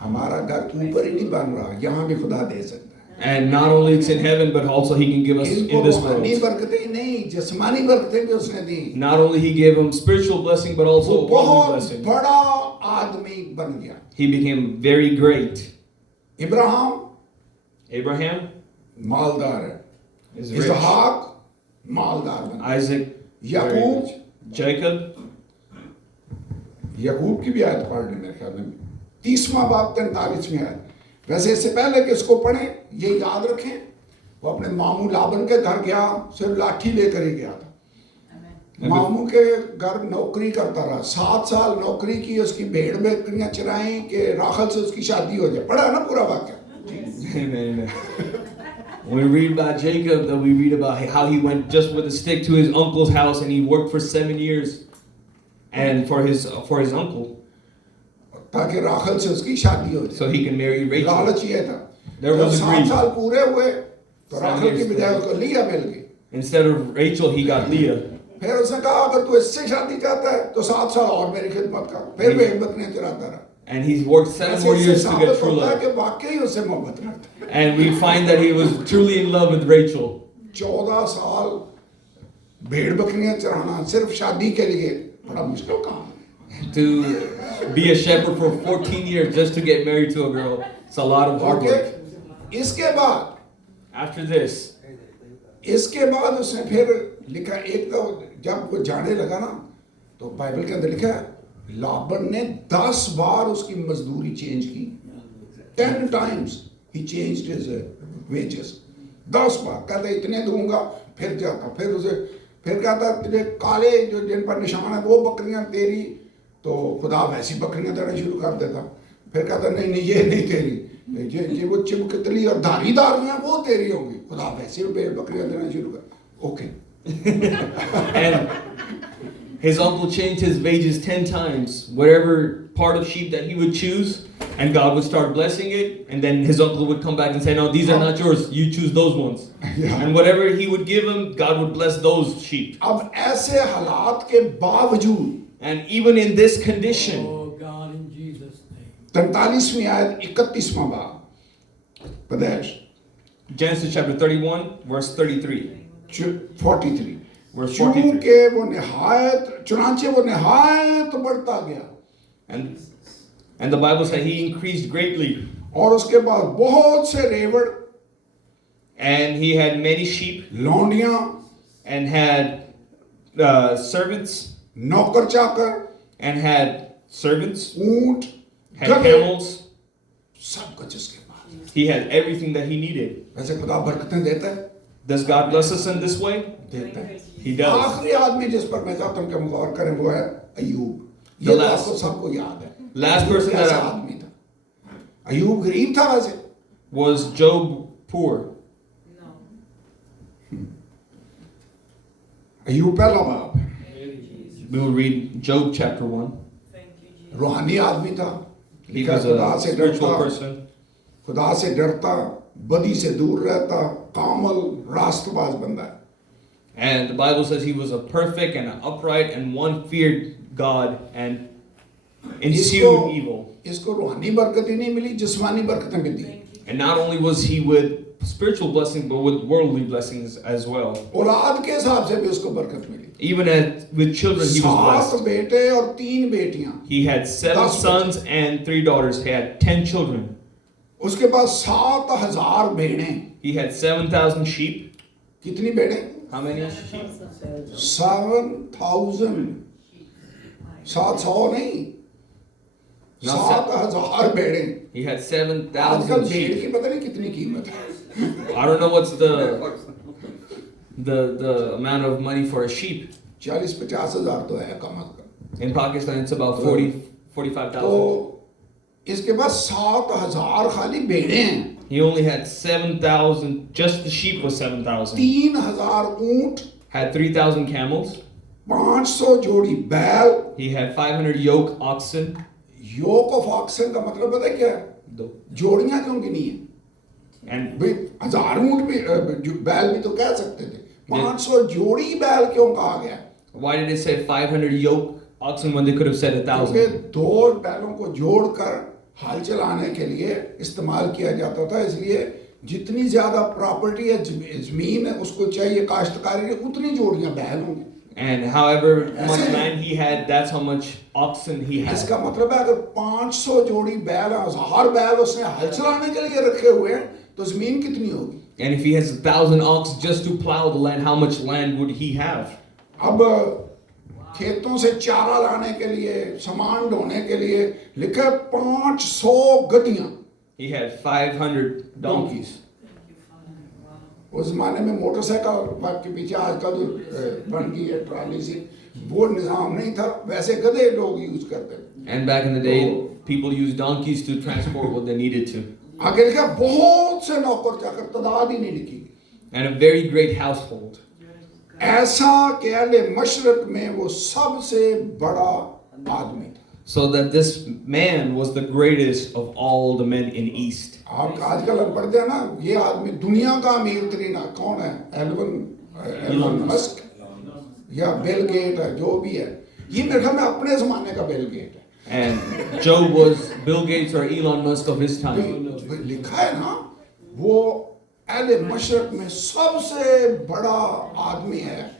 हमारा घर ऊपर ही नहीं बन रहा, यहाँ भी खुदा दे सकता है। And not only it's in heaven, but also He can give us इनको in this रूहानी world. बरकतें ही नहीं, जिस्मानी बरकतें भी उसने दी। Not only He gave him spiritual blessing, but वो also worldly बहुत blessing. बड़ा आदमी बन गया। He became very great. Ibrahim Abraham मालदार है, is rich. इसहाक मालदार बन गया, Isaac, very याकूब rich. Jacob, याकूब की भी आयत पढ़ लें मेरे ख्याल में, 30वां बाब 43वीं आयत। वैसे इससे पहले कि इसको पढ़ें, ये याद रखें, वो अपने मामू लाबन के घर गया, सिर्फ लाठी लेकर ही गया था। मामू के घर नौकरी करता रहा, 7 साल नौकरी की, उसकी भेड़ बकरियां चराई कि राखल से उसकी शादी हो जाए। पढ़ा ना पूरा वाक्य? Amen. When we read about Jacob, that we read about how he went just with a stick to his uncle's house, and he worked for 7 years, and for his uncle, ताकि राखल से उसकी शादी हो जाए। so he can marry Rachel. लालच ये था। There जब was a 7 greed. साल पूरे हुए तो 7 राखल की years. बजाय उसको लिया मिल गई। Instead of Rachel, he got Leah. फिर उसने कहा अगर तू इससे शादी चाहता है तो 7 साल और मेरी खिदमत कर। फिर भेड़ बकरियां चराता रहा। And he's worked 7 ऐसे more इससे years to साबित get true होता है love. कि वाकई उससे मोहब्बत करता है। And we find that he was truly in love with Rachel. 14 साल भेड़ बकरियां चराना सिर्फ शादी के लिए बड़ा मुश्किल काम है। To be a shepherd for 14 years just to get married to a girl. It's a lot of hard okay, work. इसके बाद After this, उसने फिर लिखा, एक तो जब वो जाने लगा ना तो बाइबल के अंदर लिखा है लाबन ने 10 बार उसकी मजदूरी चेंज की, 10 times he changed his wages. 10 बार कहता इतने दूंगा, फिर जाता, फिर उसे फिर कहता तेरे काले जो जिन पर निशान है वो बकरियां तेरी, तो खुदा वैसी बकरियां देना शुरू कर देता। फिर कहता नहीं नहीं ये नहीं तेरी, ये वो चिमकतली और धारीदार वो तेरी होंगी, खुदा वैसी बकरियां देना शुरू कर। Okay And his uncle changed his wages 10 times, whatever part of sheep that he would choose, and God would start blessing it, and then his uncle would come back and say, no, these are not yours, you choose those ones. Yeah. And whatever he would give him, God would bless those sheep. अब ऐसे हालात के बावजूद And even in this condition, Oh God, in Jesus' name. 43वीं आयत 31वां बाब पैदाइश Genesis chapter 31, verse 33. 43 Verse 43. चूंकि वो निहायत चुनाचे वो निहायत बढ़ता गया And the Bible said he increased greatly, और उसके बाद बहुत से रेवड़ and he had many sheep, लौंडियां and had servants, नौकर चाकर and had servants, ऊंट had गधे camels. सब कुछ उसके पास। He had everything that he needed. वैसे खुदा बरकतें देता है, Does God bless us in this way? देता है। He does. आखिरी आदमी जिस पर मैं चाहता हूं कि हम गौर करें वो है अयूब। The ये तो last- आपको सबको याद है। last अयूब person that कैसा I- आदमी था? अयूब गरीब था वैसे, Was Job poor? No. Ayub पहला बाप We will read Job chapter 1. Thank you, Jesus. रूहानी आदमी था, He लिखा was खुदा a से spiritual डरता, person. खुदा से डरता, बदी से दूर रहता, कामल रास्तबाज बंदा है। And the Bible says he was a perfect and an upright and one feared God and eschewed evil. इसको रूहानी बरकत ही नहीं मिली, जिस्मानी बरकतें भी दी। Thank you. And not only was he with spiritual blessings, but with worldly blessings as well. औलाद के हिसाब से भी उसको बरकत मिली। Even with children, he was 7 blessed. बेटे और 3 बेटियां। He had 7 10 sons and 3 daughters. He had 10 children. उसके बाद 7000 भेड़ें। He had 7,000 sheep. कितनी भेड़ें? How many sheep? 7000, 700 नहीं, No, 7000 भेड़ें। He had आजकल 7,000 भेड़ sheep. की पता नहीं कितनी कीमत है। I don't know what's the amount of money for a sheep. 40-50 हजार तो है कम अज कम। In Pakistan, it's about 45,000. तो इसके बाद 7000 खाली भेड़ें हैं, He only had 7,000. Just the sheep was 7,000. 3000 ऊंट, Had 3,000 camels. 500 जोड़ी बैल। He had 500 yoke oxen. Yoke of oxen का मतलब पता है क्या है? जोड़ियां क्यों गिनी है? And भाई 1000 ऊंट भी बैल भी तो कह सकते थे, 500 जोड़ी बैल क्यों कहा गया? why did it say 500 yoke oxen when they could have said क्योंकि 1,000? 2 बैलों को जोड़कर हल चलाने के लिए इस्तेमाल किया जाता था, इसलिए जितनी ज्यादा प्रॉपर्टी है जमीन है उसको चाहिए काश्तकारी के उतनी जोड़ियां बैल होंगी। And however much land he had, that's how much oxen he had. इसका मतलब है अगर 500 जोड़ी बैल 1000 बैल उसने हल चलाने के लिए रखे हुए हैं तो जमीन कितनी होगी? And if he has 1,000 ox just to plow the land, how much land would he have? अब खेतों से चारा लाने के लिए, सामान ढोने के लिए लिखा 500 गधियां। He had 500 donkeys. Thank you, Father. Wow. उस जमाने में मोटरसाइकिल के पीछे आजकल जो बन गई है ट्रॉली सी, वो निजाम नहीं था, वैसे गधे लोग यूज करते थे। And back in the day, people used donkeys to transport what they needed to. आगे लिखा बहुत से नौकर चाकर, तादाद ही नहीं लिखी। And a very great household. ऐसा कि अहले मशरक में वो सबसे बड़ा आदमी था। So that this man was the greatest of all the men in East. आप आजकल हम पढ़ते हैं ना, ये आदमी दुनिया का अमीर तरीन कौन है? एलन मस्क या बिल गेट है, जो भी है, ये मेरे ख्याल में अपने जमाने का बिल गेट है। And Job was Bill Gates or Elon Musk of his time. लिखा है ना, वो अहले मशरक में सबसे बड़ा आदमी है,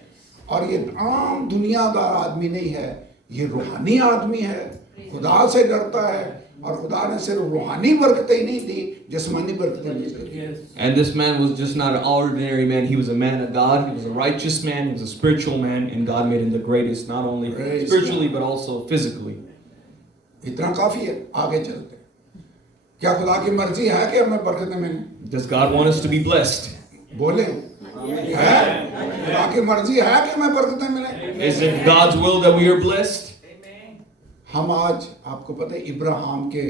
और ये आम दुनियादार आदमी नहीं है, ये रूहानी आदमी है, खुदा से डरता है, और खुदा ने सिर्फ रूहानी बरकतें ही नहीं दी, जिस्मानी बरकतें भी दी। Yes. And this man was just not an ordinary man. He was a man of God. He was a righteous man. He was a spiritual man. And God made him the greatest, not only Praise spiritually, God. but also physically. इतना काफी है, आगे चलते हैं। क्या खुदा की मर्जी है कि हमें बरकतें मिलें? Does God want us to be blessed? बोले है, खुदा की मर्जी है कि हमें बरकतें मिलें? Is it God's will that we are blessed? Amen. हम आज, आपको पता है, इब्राहिम के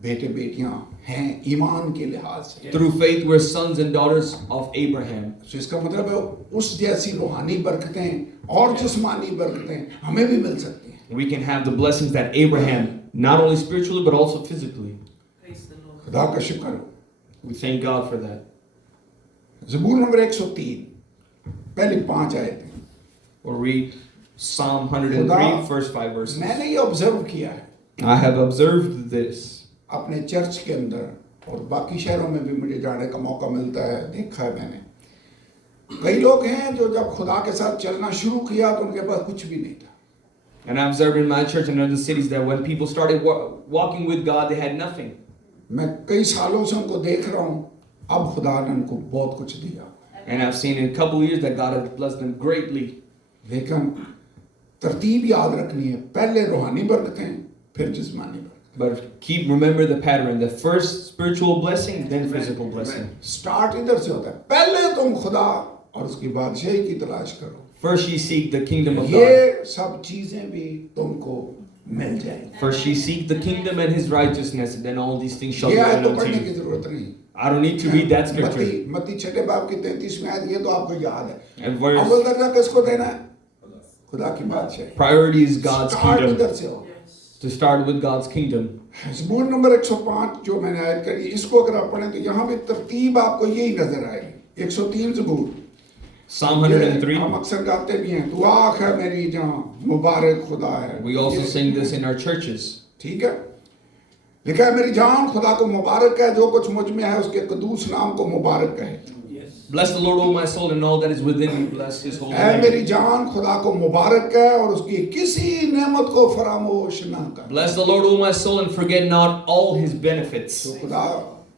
बेटे बेटियां हैं ईमान के लिहाज से। Through faith, we're sons and daughters of Abraham. तो इसका मतलब है उस जैसी रूहानी बरकतें और जिस्मानी बरकतें हमें भी मिल सकती हैं। We can have the blessings that Abraham, not only spiritually, but also physically. Praise the Lord. खुदा का शुक्र हो। We thank God for that. ज़बूर नंबर 103 पहली 5 आयतें। We'll read Psalm 103, खुदा- first 5 verses. मैंने ये ऑब्जर्व किया है I have observed this. अपने चर्च के अंदर और बाकी शहरों में भी मुझे जाने का मौका मिलता है, देखा है मैंने। कई लोग हैं जो जब खुदा के साथ चलना शुरू किया तो उनके पास कुछ भी नहीं था। And I observed in my church and other cities that when people started walking with God, they had nothing. मैं कई सालों से उनको देख रहा हूँ, अब खुदा ने उनको बहुत कुछ दिया, And I've seen in a couple of years that God has blessed them greatly. लेकिन तरतीब याद रखनी है, पहले रूहानी बरकतें फिर जिस्मानी बरकतें। But remember the pattern. The first spiritual blessing, then physical blessing. Start इधर से होता है, पहले तुम खुदा और उसकी बादशाही की तलाश करो, First ye seek the kingdom of God. ये सब चीजें भी तुमको मिल जाएंगी। First ye seek the kingdom and his righteousness, and then all these things shall be ये आयत added तो unto पढ़ने की you. जरूरत नहीं। I don't need to read that scripture. मत्ती 6 बाब की 33 आयत, ये तो आपको याद है। And verse अव्वल दर्जा किसको देना है? खुदा की बादशाही। priority is God's start kingdom. इधर से हो। Yes. To start with God's kingdom. ज़बूर नंबर 105 जो मैंने आयत करी, इसको अगर आप पढ़ें तो यहाँ भी तरतीब आपको यही नजर आएगी। 103 ज़बूर। Psalm ये 103. हम अक्सर गाते भी हैं, तू आँख है मेरी जहाँ मुबारक खुदा है। We also ये- sing this in our churches. ठीक है, लिखा है मेरी जान खुदा को मुबारक है, जो कुछ मुझ में है उसके कदूस नाम को मुबारक कहे। Yes. Bless the Lord, O my soul, and all that is within me. Bless his holy ऐ मेरी name. जान खुदा को मुबारक है और उसकी किसी नेमत को फरामोश ना कर। Bless the Lord, O my soul, and forget not all his benefits. तो खुदा,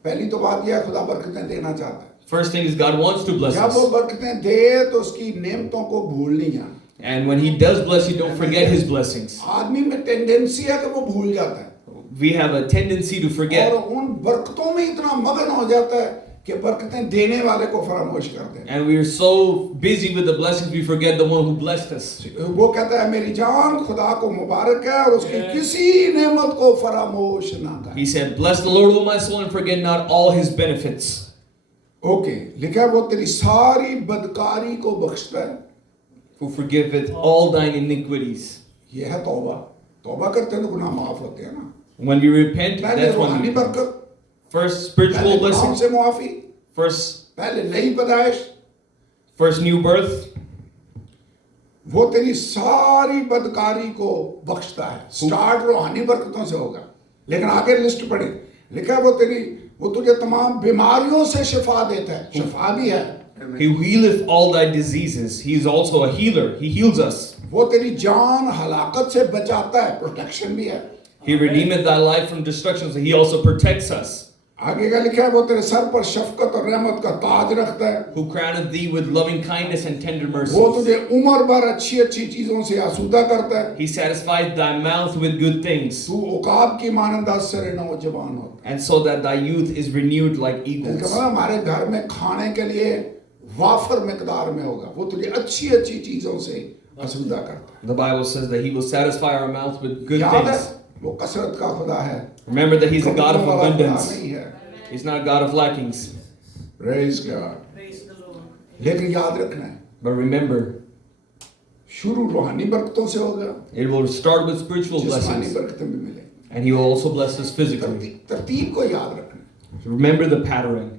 पहली तो बात यह है, खुदा बरकतें देना चाहता है। First thing is God wants to bless जब वो us. बरकतें दे तो उसकी नेमतों को भूल नहीं जाना। And when he does bless you, don't forget his blessings. आदमी में टेंडेंसी है कि वो भूल जाता है We have a tendency to और forget. उन बरकतों में इतना मगन हो जाता है कि बरकतें देने वाले को फरामोश कर दे। And we are so busy with the blessings, we forget the one who blessed us. वो कहता है मेरी जान खुदा को मुबारक है और उसकी किसी नेमत को फरामोश ना कर। He said, Bless the Lord, O my soul, and forget not all his benefits. Okay, लिखा है वो तेरी सारी बदकारी को बख्शता है। Who forgiveth all thine iniquities. ये है तौबा। तौबा करते हैं तो गुनाह माफ होते हैं ना। When we repent, पहले that's when रूहानी we बरकत, first पहले spiritual गुनाहों blessing, से मुआफी, first पहले नई पैदाइश, first new birth. वो तेरी सारी बदकारी को बख्शता है। स्टार्ट रूहानी बरकतों से होगा, लेकिन आगे लिस्ट पढ़ी, लिखा है वो तुझे तमाम बीमारियों से शिफा देता है। शिफा भी है। He healeth all thy diseases. He is also a healer. He heals us. वो तेरी जान हलाकत से बचाता है, प्रोटेक्शन भी है। He redeemeth thy life from destruction, so he also protects us. आगे का लिखा है वो तेरे सर पर शफकत और रहमत का ताज रखता है। Who crowneth thee with loving kindness and tender वो mercies. तुझे उम्र भर अच्छी अच्छी चीजों से आसूदा करता है। He satisfied thy mouth with good things, तू उकाब की मानंद असर नौजवान होता and so that thy youth is renewed like है। इसका eagles. मतलब हमारे घर में खाने के लिए वाफर मिकदार में होगा, वो तुझे अच्छी अच्छी चीजों से आसूदा करता है। The Bible says that he will satisfy our mouth with good याद है things. वो कसरत का खुदा है, Remember that he's a God of कमतरों वाला खुदा abundance. नहीं है। He's not a God of lackings. Praise God। Praise the Lord. लेकिन याद रखना है, But remember, शुरू रूहानी बरकतों से होगा, it will start with spiritual जिस्मानी blessings, बरकतें भी मिलेंगी। and he will also bless us physically. तरतीब को याद रखना है। Remember the pattern.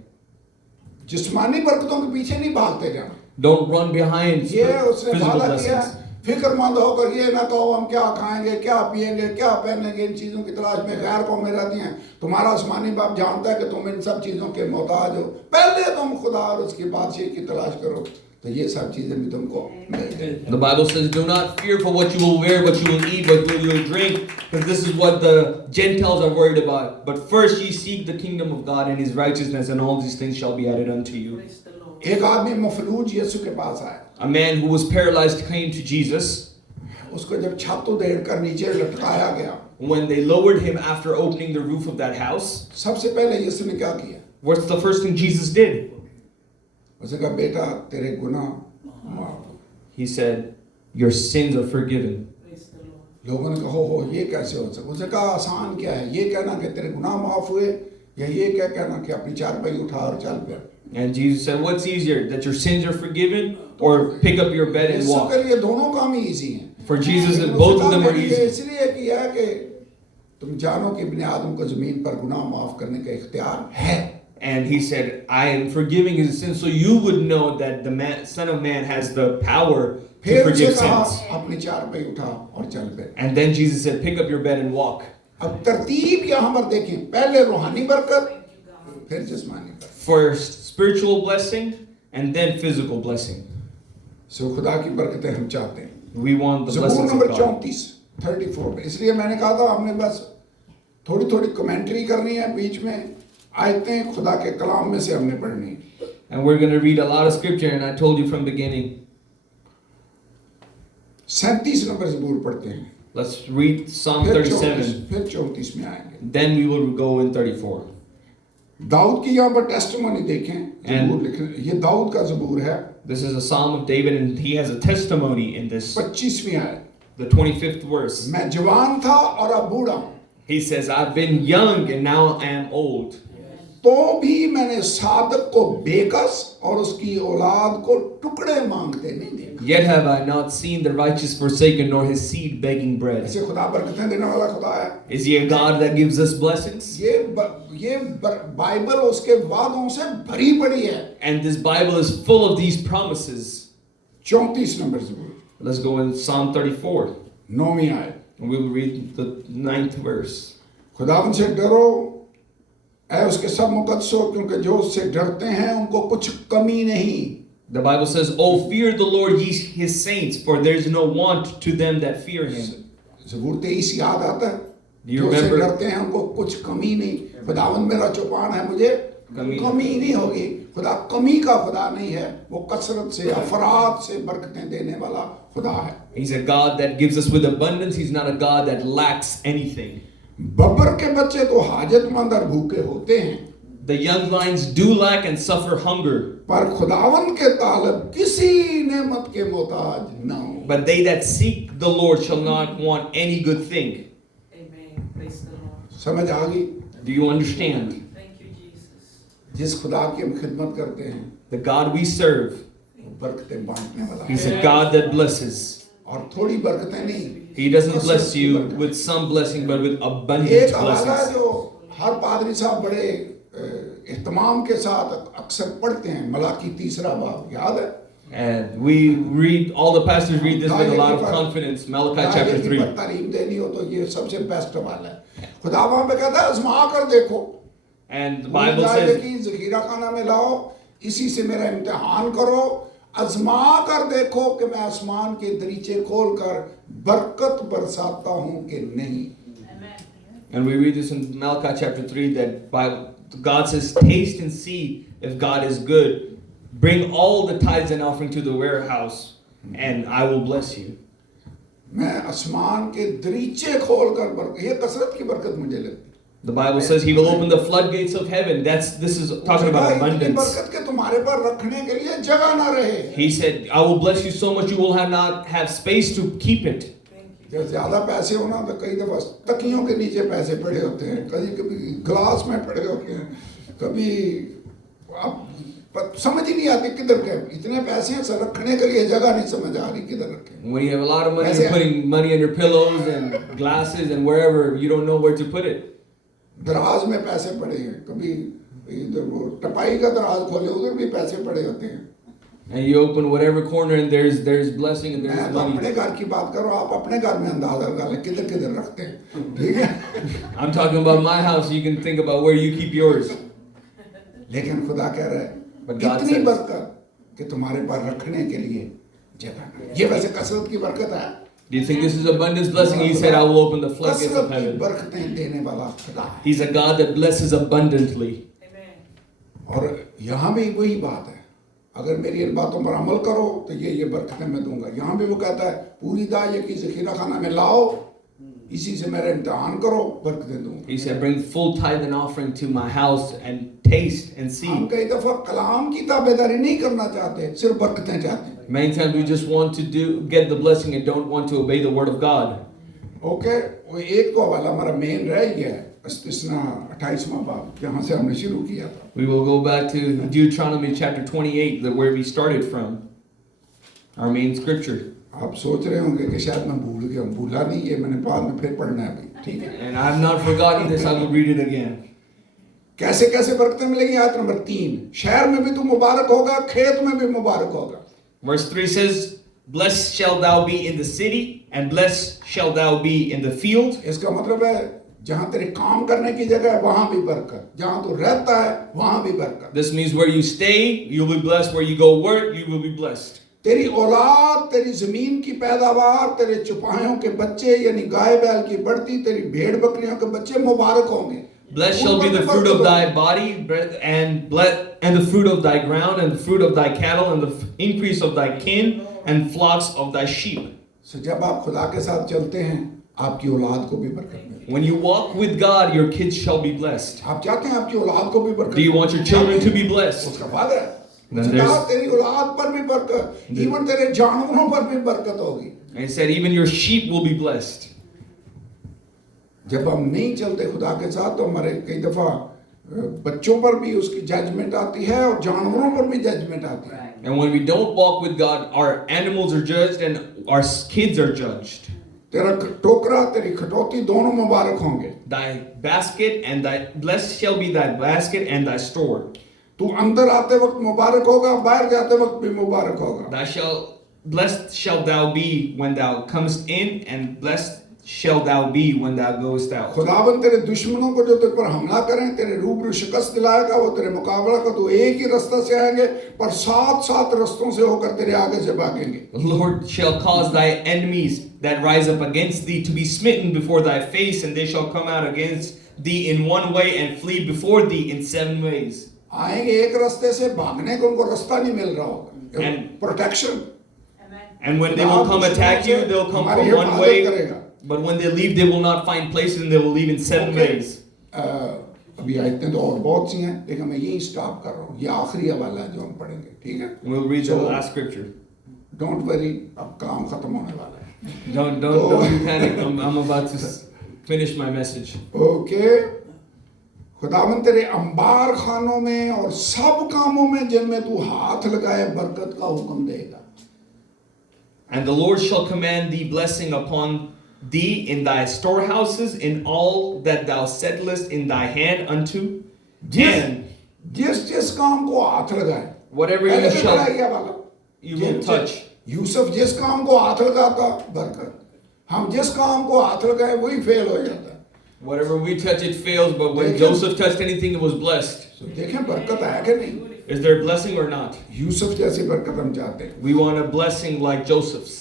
जिस्मानी बरकतों के पीछे नहीं भागते जाना। Don't run behind ये उसने physical वादा किया, blessings. फिक्रमंद होकर ये ना कहो हम क्या खाएंगे, क्या पिएंगे, क्या पहनेंगे, इन चीजों की तलाश में गैर कौमें रहती हैं। तुम्हारा आसमानी बाप जानता है कि तुम इन सब चीजों के मोहताज हो। पहले तुम खुदा और उसकी बादशाही की तलाश करो, तो ये सब चीजें भी तुमको मिल जाएंगी। The Bible says, do not fear for what you will wear, what you will eat, what you will drink, because this is what the Gentiles are worried about. But first ye seek the kingdom of God and his righteousness, and all these things shall be added unto you. Praise the Lord. एक आदमी मफलूज यीशु के पास आया, A man who was paralyzed came to Jesus. उसको जब छत उधेड़ कर नीचे लटकाया गया, When they lowered him after opening the roof of that house, सबसे पहले यीशु ने क्या किया? what's the first thing Jesus did? उसने कहा बेटा तेरे गुनाह माफ। He said, your sins are forgiven. Praise the Lord. लोगों ने कहा हो ये कैसे हो सकता? उसने कहा आसान क्या है, ये कहना कि तेरे गुनाह माफ हुए, या ये क्या कहना कि अपनी चारपाई उठा और चल पे। And Jesus said, what's easier, that your sins are forgiven or pick up your bed and यीशु walk? के लिए दोनों काम ही इजी हैं। For Jesus, उसने both कहा, of them are मैंने ये easy. इसलिए किया है कि तुम जानो कि इब्ने आदम को जमीन पर गुनाह माफ करने का इख्तियार है। And he said, I am forgiving his sins, so you would know that the man, Son of Man has the power to फिर उसे forgive कहा sins. अपनी चारपाई उठा और चल पे। And then Jesus said, pick up your bed and walk. अब तरतीब यहाँ पर देखें, पहले रूहानी बरकत, फिर जिस्मानी बरकत। First spiritual blessing and then physical blessing. सो खुदा की बरकतें हम चाहते हैं। We want the ज़बूर blessings of नंबर God. 34 में, इसलिए मैंने कहा था हमने बस थोड़ी थोड़ी कमेंट्री करनी है, बीच में आयतें खुदा के कलाम में से हमने पढ़नी है। And we're going to read a lot of scripture, and I told you from the beginning. 37 नंबर ज़बूर पढ़ते हैं, Let's read Psalm फिर 37. 34 में आएंगे। Then we will go in 34. दाऊद की यहाँ पर टेस्टिमोनी देखें, And- ज़बूर लिखें, ये दाऊद का ज़बूर है, This is a Psalm of David, and he has a testimony in this, 25वीं आयत। the 25th verse. मैं जवान था और अब बूढ़ा हूँ, He says, I've been young and now I am old. तो भी मैंने सादक को बेकस और उसकी औलाद को टुकड़े मांगते नहीं देखा। Yet have I not seen the righteous forsaken, nor his seed begging bread. ऐसे खुदा बरकतें देने वाला खुदा है। Is he a God that gives us blessings? Bible उसके वादों से भरी पड़ी है। And this Bible is full of these promises. 34 number ज़बूर, Let's go in Psalm 34. 9वीं आयत। And we'll read the 9th verse. खुदावन से डरो, ऐ उसके सब मुकद्दसों, क्योंकि जो उससे डरते हैं उनको कुछ कमी नहीं। The Bible says, "Oh, fear the Lord, ye his saints, for there is no want to them that fear him." ज़बूर 23 याद आता है? Do you जो उससे remember? डरते हैं उनको कुछ कमी नहीं। खुदावन मेरा चौपान है, मुझे कमी कमी नहीं होगी। खुदा कमी का खुदा नहीं है, वो कसरत से अफराद से बरकतें देने वाला खुदा है। He's a God that gives us with abundance. He's not a God that lacks anything. Babbar के बच्चे तो हाजतमंद और भूखे होते हैं, The young lions do lack and suffer hunger, पर खुदावन के तालब किसी नेमत के मोहताज न हो। but they that seek the Lord shall not want any good thing. Amen. Praise the Lord. समझ आ गई? Do you understand? Thank you, Jesus. जिस खुदा की हम खिदमत करते हैं, The God we serve, वो बरकतें बांटने वाला है। He's a God that blesses. और थोड़ी बरकतें नहीं, He doesn't bless you with some blessing, but with abundant एक हवाला blessings. जो हर पादरी साहब बड़े एहतमाम के साथ अक्सर पढ़ते हैं, मलाकी 3 बाब, याद है? And we read, all the pastors read this with a lot of confidence. Malachi chapter 3. तालीम देनी हो तो ये सबसे बेस्ट हवाला है। खुदा वहां पे कहता है आजमा कर देखो, And the Bible says, कि ज़खीरा खाना में लाओ, इसी से मेरा इम्तिहान करो, आजमा कर देखो कि मैं आसमान के दरीचे खोल कर बरकत बरसाता हूं कि नहीं। and we read this in Malachi chapter 3, that God says, taste and see if God is good. Bring all the tithes and offering to the warehouse, and I will bless you. मैं आसमान के दरीचे खोल कर ये कसरत की बरकत मुझे लगती। The Bible says He will open the floodgates of heaven. This is talking about इतनी abundance. बरकत के तुम्हारे पर रखने के लिए जगह ना रहे। He said, I will bless you so much you will not have space to keep it. Thank you. जब ज्यादा पैसे होना तो कई दफा तकियों के नीचे पैसे पड़े होते हैं, कभी कभी ग्लास में पड़े होते हैं, कभी आप समझ ही नहीं आती किधर के इतने पैसे हैं, सर रखने के लिए जगह नहीं समझ आ रही किधर रखें। When you have a lot of money, you're putting money under pillows and glasses and wherever, you don't know where to put it. दराज में पैसे पड़े हैं, कभी इधर वो टपाई का दराज खोले उधर भी पैसे पड़े होते हैं। And you open whatever corner and there's blessing and मैं there's तो अपने money. घर की बात करो, आप अपने घर में अंदाजा लगा लें किधर किधर रखते हैं, ठीक है? I'm talking about my house. You can think about where you keep yours. लेकिन खुदा कह रहा है But God इतनी says- बरकत कि तुम्हारे पास रखने के लिए जगह नहीं। ये वैसे कसरत की बरकत है। Do you think this is abundance blessing? He said, I will open the floodgates of कसरत की heaven. बरकतें देने वाला खुदा है। He's a God that blesses abundantly. Amen. और यहाँ भी वही बात है, अगर मेरी इन बातों पर अमल करो तो ये बरकतें मैं दूंगा। यहाँ भी वो कहता है पूरी दाल ये की ज़ख़ीरा खाना में लाओ, इसी से मेरा इम्तिहान करो, बरकतें दूंगा। He said, bring full tithe and offering to my house and taste and see. हम कई दफा कलाम की ताबेदारी नहीं करना चाहते, सिर्फ बरकतें चाहते हैं। Many times we just want to get the blessing and don't want to obey the word of God. Okay, वो एक तो हवाला हमारा मेन रह गया है, इस्तिस्ना 28वां बाब, जहाँ से हमने शुरू किया था। We will go back to Deuteronomy chapter 28, where we started from, our main scripture. आप सोच रहे होंगे कि शायद मैं भूल गया हूँ, भूला नहीं, ये मैंने बाद में फिर पढ़ना है भाई, ठीक है। And I have not forgotten this, I will read it again. कैसे कैसे बरकतें मिलेंगी? आयत नंबर 3, शहर में भी तू मुबारक होगा, खेत में भी मुबारक होगा। Verse 3 says, blessed shall thou be in the city, and blessed shall thou be in the field. इसका मतलब है जहाँ तेरे काम करने की जगह है वहाँ भी बरकत, जहाँ तू रहता है वहाँ भी बरकत। This means where you stay, you'll be blessed. Where you go work, you will be blessed. तेरी औलाद, तेरी जमीन की पैदावार, तेरे चुपायों के बच्चे यानी गाय बैल की बढ़ती, तेरी भेड़ बकरियों के बच्चे मुबारक होंगे। Blessed shall be the fruit of thy body, and the fruit of thy ground, and the fruit of thy cattle, and the increase of thy kin, and flocks of thy sheep. So जब आप खुदा के साथ चलते हैं, आपकी औलाद को भी बरकत मिलती When you walk with God, your kids shall be blessed. है। आप चाहते हैं आपकी औलाद को भी बरकत? Do you want your children to be blessed? उसका फायदा है। Then खुदा there's- तेरी औलाद पर भी बरकत, इवन तेरे जानवरों पर भी बरकत होगी। And he said, even your sheep will be blessed. जब हम नहीं चलते खुदा के साथ तो हमारे कई दफा बच्चों पर भी उसकी जजमेंट आती है और जानवरों पर भी जजमेंट आती है। And when we don't walk with God, our animals are judged and our kids are judged. तेरा टोकरा, तेरी खटौती दोनों मुबारक होंगे। Thy basket and thy blessed shall be thy basket and thy store. तू अंदर आते वक्त मुबारक होगा, बाहर जाते वक्त भी मुबारक होगा। Blessed shall thou be when thou comest in, and blessed shall thou be when thou goest out. खुदावन तेरे दुश्मनों को जो तेरे पर हमला करें, तेरे रूबरू शिकस्त दिलाएगा, वो तेरे मुकाबला को तो एक ही रास्ता से आएंगे पर 7 रास्तों से होकर तेरे आगे से भागेंगे। The Lord shall cause thy enemies that rise up against thee to be smitten before thy face, and they shall come out against thee in one way and flee before thee in 7 ways. आएंगे एक रास्ते से, भागने को उनको रास्ता नहीं मिल रहा होगा। Protection. And when they will come attack you, they'll come from one way. But when they leave, they will not find places, and they will leave in 7 ways. अभी आयतें तो और बहुत सी हैं, लेकिन मैं यही स्टॉप कर रहा हूँ। ये आखिरी हवाला है जो हम पढ़ेंगे, ठीक है? We'll read the last scripture. Don't worry, अब काम खत्म होने वाला है। Don't panic. I'm about to finish my message. Okay, खुदावन तेरे अंबार खानों में और सब कामों में जिनमें तू हाथ लगाए बरकत का हुक्म देगा। And the Lord shall command thee blessing upon thee in thy storehouses, in all that thou settlest in thy hand unto, and जिस काम को हाथ लगाए, whatever पहले you भी shall, पढ़ा ये वाला, you will touch. यूसुफ जिस काम को हाथ लगाता बरकत, हम जिस काम को हाथ लगाए वही फेल हो जाता है। Whatever we touch, it fails, but when Joseph touched anything, it was blessed. So देखें बरकत है कि नहीं? Is there a blessing or not? Yusuf जैसी बरकत हम चाहते हैं। We want a blessing like Joseph's.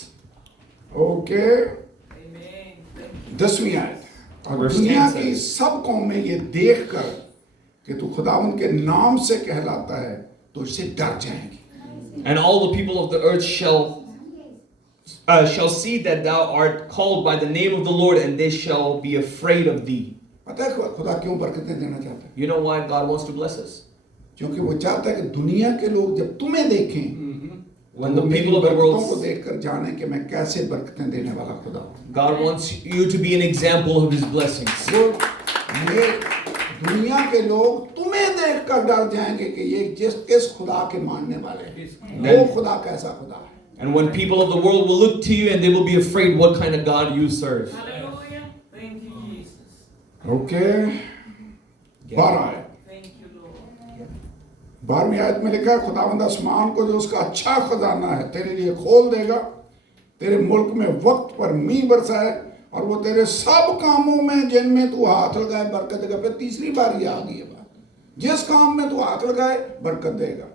Okay, Amen. 10वीं आयत, और Verse दुनिया 10 की says, सब कौमें ये देख कर कि तू खुदावन के नाम से कहलाता है तो इससे डर जाएंगी। And all the people of the earth shall see that thou art called by the name of the Lord, and they shall be afraid of thee. पता है खुदा क्यों बरकतें देना चाहता है? You know why God wants to bless us? क्योंकि वो चाहता है कि दुनिया के लोग जब तुम्हें देखें, When the people of the बरकतों को world, देखकर जाने कि मैं कैसे बरकतें देने वाला खुदा हूँ। God wants you to be an example of His blessings. वो ये दुनिया के लोग तुम्हें देखकर डर जाएंगे कि ये किस खुदा के मानने वाले हैं, वो खुदा कैसा खुदा है। And when people of the world will look to you, and they will be afraid what kind of God you serve. Hallelujah. Thank you, Jesus. Okay, 12 आयत, Thank you, Lord. 12वीं आयत में लिखा है खुदावंद आसमान को जो उसका अच्छा खजाना है तेरे लिए खोल देगा, तेरे मुल्क में वक्त पर मींह बरसाए, और वो तेरे सब कामों में जिनमें तू हाथ लगाए बरकत देगा। फिर तीसरी बार ये आ गई है बात, जिस काम में तू हाथ लगाए बरकत देगा।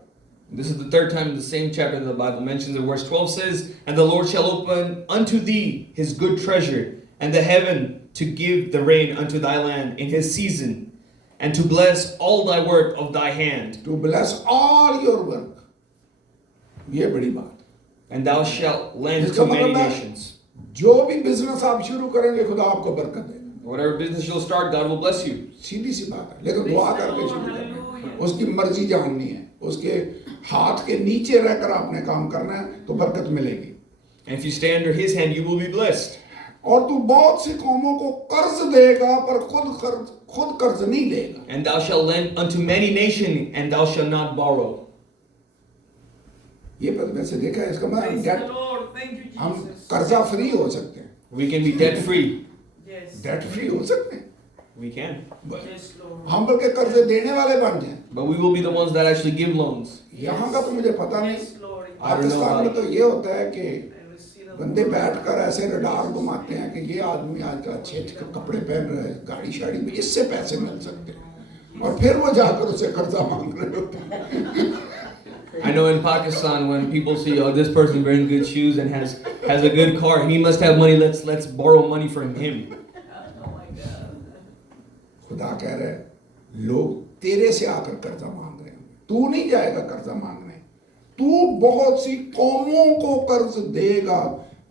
This is the third time in the same chapter the Bible mentions it. Verse 12 says, "And the Lord shall open unto thee his good treasure, and the heaven to give the rain unto thy land in his season, and to bless all thy work of thy hand. To bless all your work. ये बड़ी बात। And thou shalt lend इसका to many मतलब है, nations." जो भी बिजनेस आप शुरू करेंगे खुदा आपको बरकत देगा। Whatever business you'll start, God will bless you. सीधी सी बात है, लेकिन दुआ करके शुरू करना है। उसकी मर्जी जाननी है, उसके हाथ के नीचे रहकर आपने काम करना है तो बरकत मिलेगी। And if you stay under his hand, you will be blessed. और तू बहुत सी कौमों को कर्ज देगा पर खुद कर्ज नहीं लेगा। And thou shalt lend unto many nations, and thou shalt not borrow. ये पद में से देखा है, इसका मतलब Praise डेट, the Lord. Thank you, हम Jesus. कर्जा फ्री हो सकते हैं, We can be debt free. Yes. Debt free हो सकते हैं, We can. Yes, Lord. हम बल्कि कर्जे देने वाले बन जाएं। But we will be the ones that actually give loans. यहाँ का तो मुझे पता नहीं, Yes, Lord. I don't know Pakistan में how. तो ये होता है कि I receive the बंदे Lord. बैठकर ऐसे रडार घुमाते हैं कि ये आदमी आजकल अच्छे अच्छे कपड़े पहन रहे हैं, गाड़ी शाड़ी में, इससे पैसे मिल सकते हैं, और फिर वो जाकर उसे कर्जा मांग रहे होते हैं। I know in Pakistan when people see, oh, this person wearing good shoes and has a good car, he must have money. Let's borrow money from him. Oh my God. खुदा कह रहे हैं, लोग तेरे से आकर कर्जा मांग रहे हैं, तू नहीं जाएगा कर्जा मांगने, तू बहुत सी कौमों को कर्ज देगा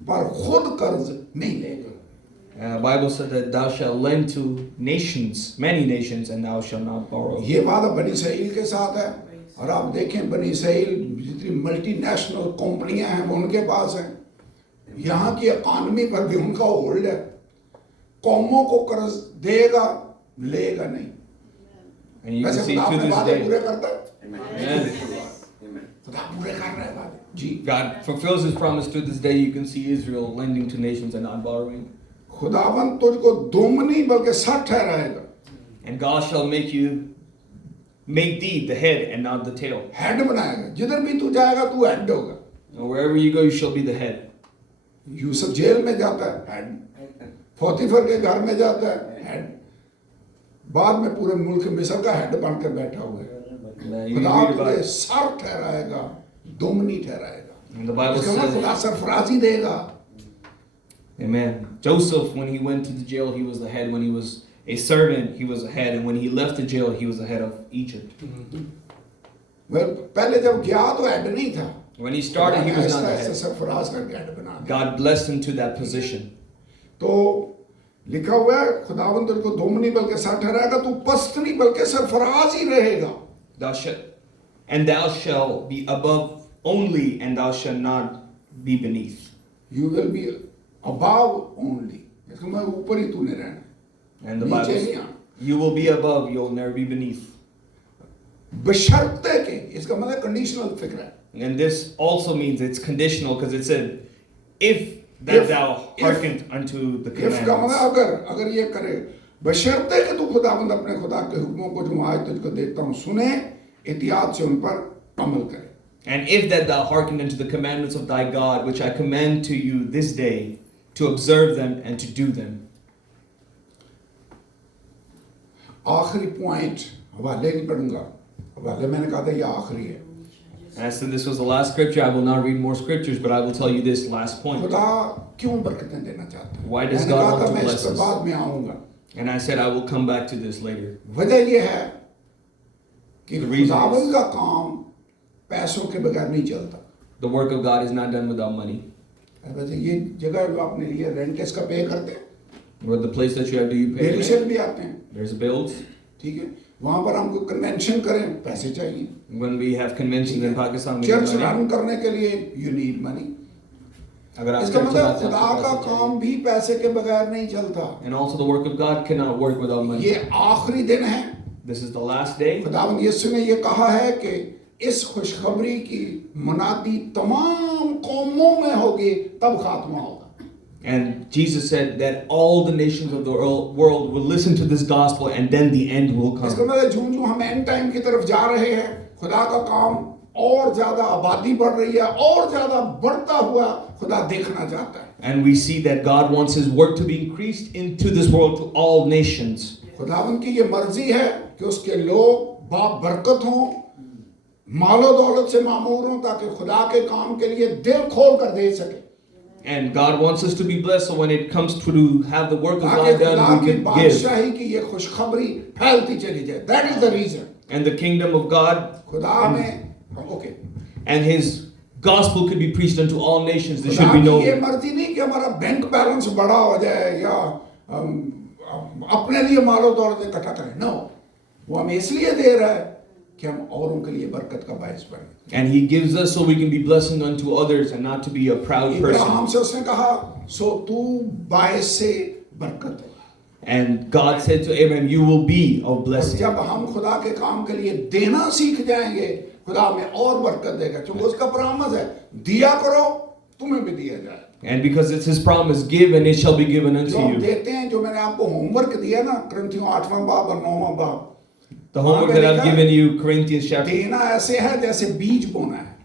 पर खुद कर्ज नहीं लेगा। Bible said that thou shalt lend to nations, many nations, and thou shalt not borrow. ये वादा बनी इसराइल के साथ है, और आप देखें बनी इसराइल जितनी मल्टीनेशनल कंपनियां हैं वो उनके पास हैं, यहाँ की इकॉनमी पर भी उनका होल्ड है। कौमों को कर्ज देगा, लेगा नहीं। And you can वैसे see खुदा to अपने this वादे day, पूरे करता है, Amen. खुदा पूरे कर रहा है वादे जी। God fulfills his promise to this day. You can see Israel lending to nations and not borrowing. खुदावन तुझको दुम नहीं बल्कि सठ ठहराएगा। And God shall make thee the head and not the tail. Head बनाएगा, जिधर भी तू जाएगा तू हेड होगा। And wherever you go, you shall be the head. Yusuf jail में जाता है, हेड। पोतीफर के घर में जाता है, हेड। बाद में पूरे मुल्क मिस्र का हेड बनकर बैठा हुआ है। You खुदा read तुझे about, सर ठहराएगा, दुम नहीं ठहराएगा। and the Bible इसका मतलब says, खुदा सरफराजी देगा। Amen. Joseph, when he went to the jail, he was the head. When he was a servant, he was the head. And when he left the jail, he was the head of Egypt. पहले जब गया तो हेड नहीं था। When he started, he was not the ऐसा head. सरफराज करके हेड बना दिया। God blessed him to that position. तो लिखा हुआ है खुदावन तुझको दुम नहीं बल्कि सर ठहराएगा, तू पस्त नहीं बल्कि सरफराज ही रहेगा। Thou shalt be above only, and thou shalt not be beneath. You will be above only. इसका मतलब ऊपर ही तूने रहना, And the नीचे Bible नहीं says, आना। you will be above, you'll never be beneath. बशर्ते के, इसका मतलब कंडीशनल फिक्र है। And this also means it's conditional because it said, if that thou hearken unto the if का मतलब commandments. अगर ये करे, बशर्ते कि तू खुदाबंद अपने खुदा के हुक्मों को जो आज तुझको देता हूँ सुने, एहतियात से उन पर अमल करे। And if that thou hearken unto the commandments of thy God, which I command to you this day, to observe them and to do them. आखिरी पॉइंट हवाले नहीं पढ़ूंगा, हवाले मैंने कहा था ये आखिरी है। And I said this was the last scripture. I will not read more scriptures, but I will tell you this last point. खुदा क्यों बरकतें देना चाहता है? Why does मैंने God कहा want था to मैं इस bless पर us? बाद में आऊंगा। And I said I will come back to this later. वजह ये है कि The reason खुदाबंद is- का काम पैसों के बगैर नहीं चलता। The work of God is not done without money. वैसे ये जगह जो आपने लिया रेंट इसका पे करते हैं, Or the place that you have, do you pay? बेरिशन rent? भी आते हैं, There's bills. ठीक है। वहां पर हमको कन्वेंशन करें, पैसे चाहिए। When we have conventions in Pakistan, we need church money. Run करने के लिए यू नीड मनी। अगर आप इसका church मतलब चलाते हैं, खुदा आपको का पैसे चाहिए. काम भी पैसे के बगैर नहीं चलता। And also the work of God cannot work without money. ये आखिरी दिन है। This is the last day. खुदावंद यीशु ने ये कहा है कि इस खुशखबरी की मुनादी तमाम कौमों में होगी, तब खात्मा होगा। And Jesus said that all the nations of the world will listen to this gospel and then the end will इसका come. मतलब जूं जूं हम एंड टाइम की तरफ जा रहे हैं, खुदा का काम और ज्यादा आबादी बढ़ रही है, और ज्यादा बढ़ता हुआ खुदा देखना चाहता है। And we see that God wants his work to be increased into this world to all nations. खुदावंद की ये मर्जी है कि उसके लोग बाबरकत हों, मालो दौलत से मामूर हों ताकि खुदा के काम के लिए दिल खोल कर दे सके, And God wants us to be blessed, so when it comes to have the work of ताकि God खुदा done, की we can give. बादशाही की ये खुशखबरी फैलती चली जाए. That is the reason. And the kingdom of God खुदा में okay and His gospel could be preached unto all nations. There खुदा should be की ये no. मर्जी नहीं कि हमारा बैंक बैलेंस बड़ा हो जाए या अपने लिए मालो दौलत इकट्ठा करें. नो, वो हमें इसलिए दे रहा है कि हम औरों के लिए बरकत का बायस बने. And He gives us so we can be blessing unto others and not to be a proud Ibrahim person. से उसने कहा सो तू बायस से बरकत है. And God said to Abraham, "You will be of blessing." जब हम खुदा के काम के लिए देना सीख जाएंगे, खुदा हमें और बरकत देगा, क्योंकि उसका प्रॉमिस है दिया करो तुम्हें भी दिया जाए. And because it's His promise, give and it shall be given unto जो हम you. देते हैं, जो मैंने आपको होमवर्क दिया ना, करंथियों 8वां बाब और 9वां बाब, The homework that I've given you, Corinthians chapter, देना ऐसे है जैसे बीज बोना है.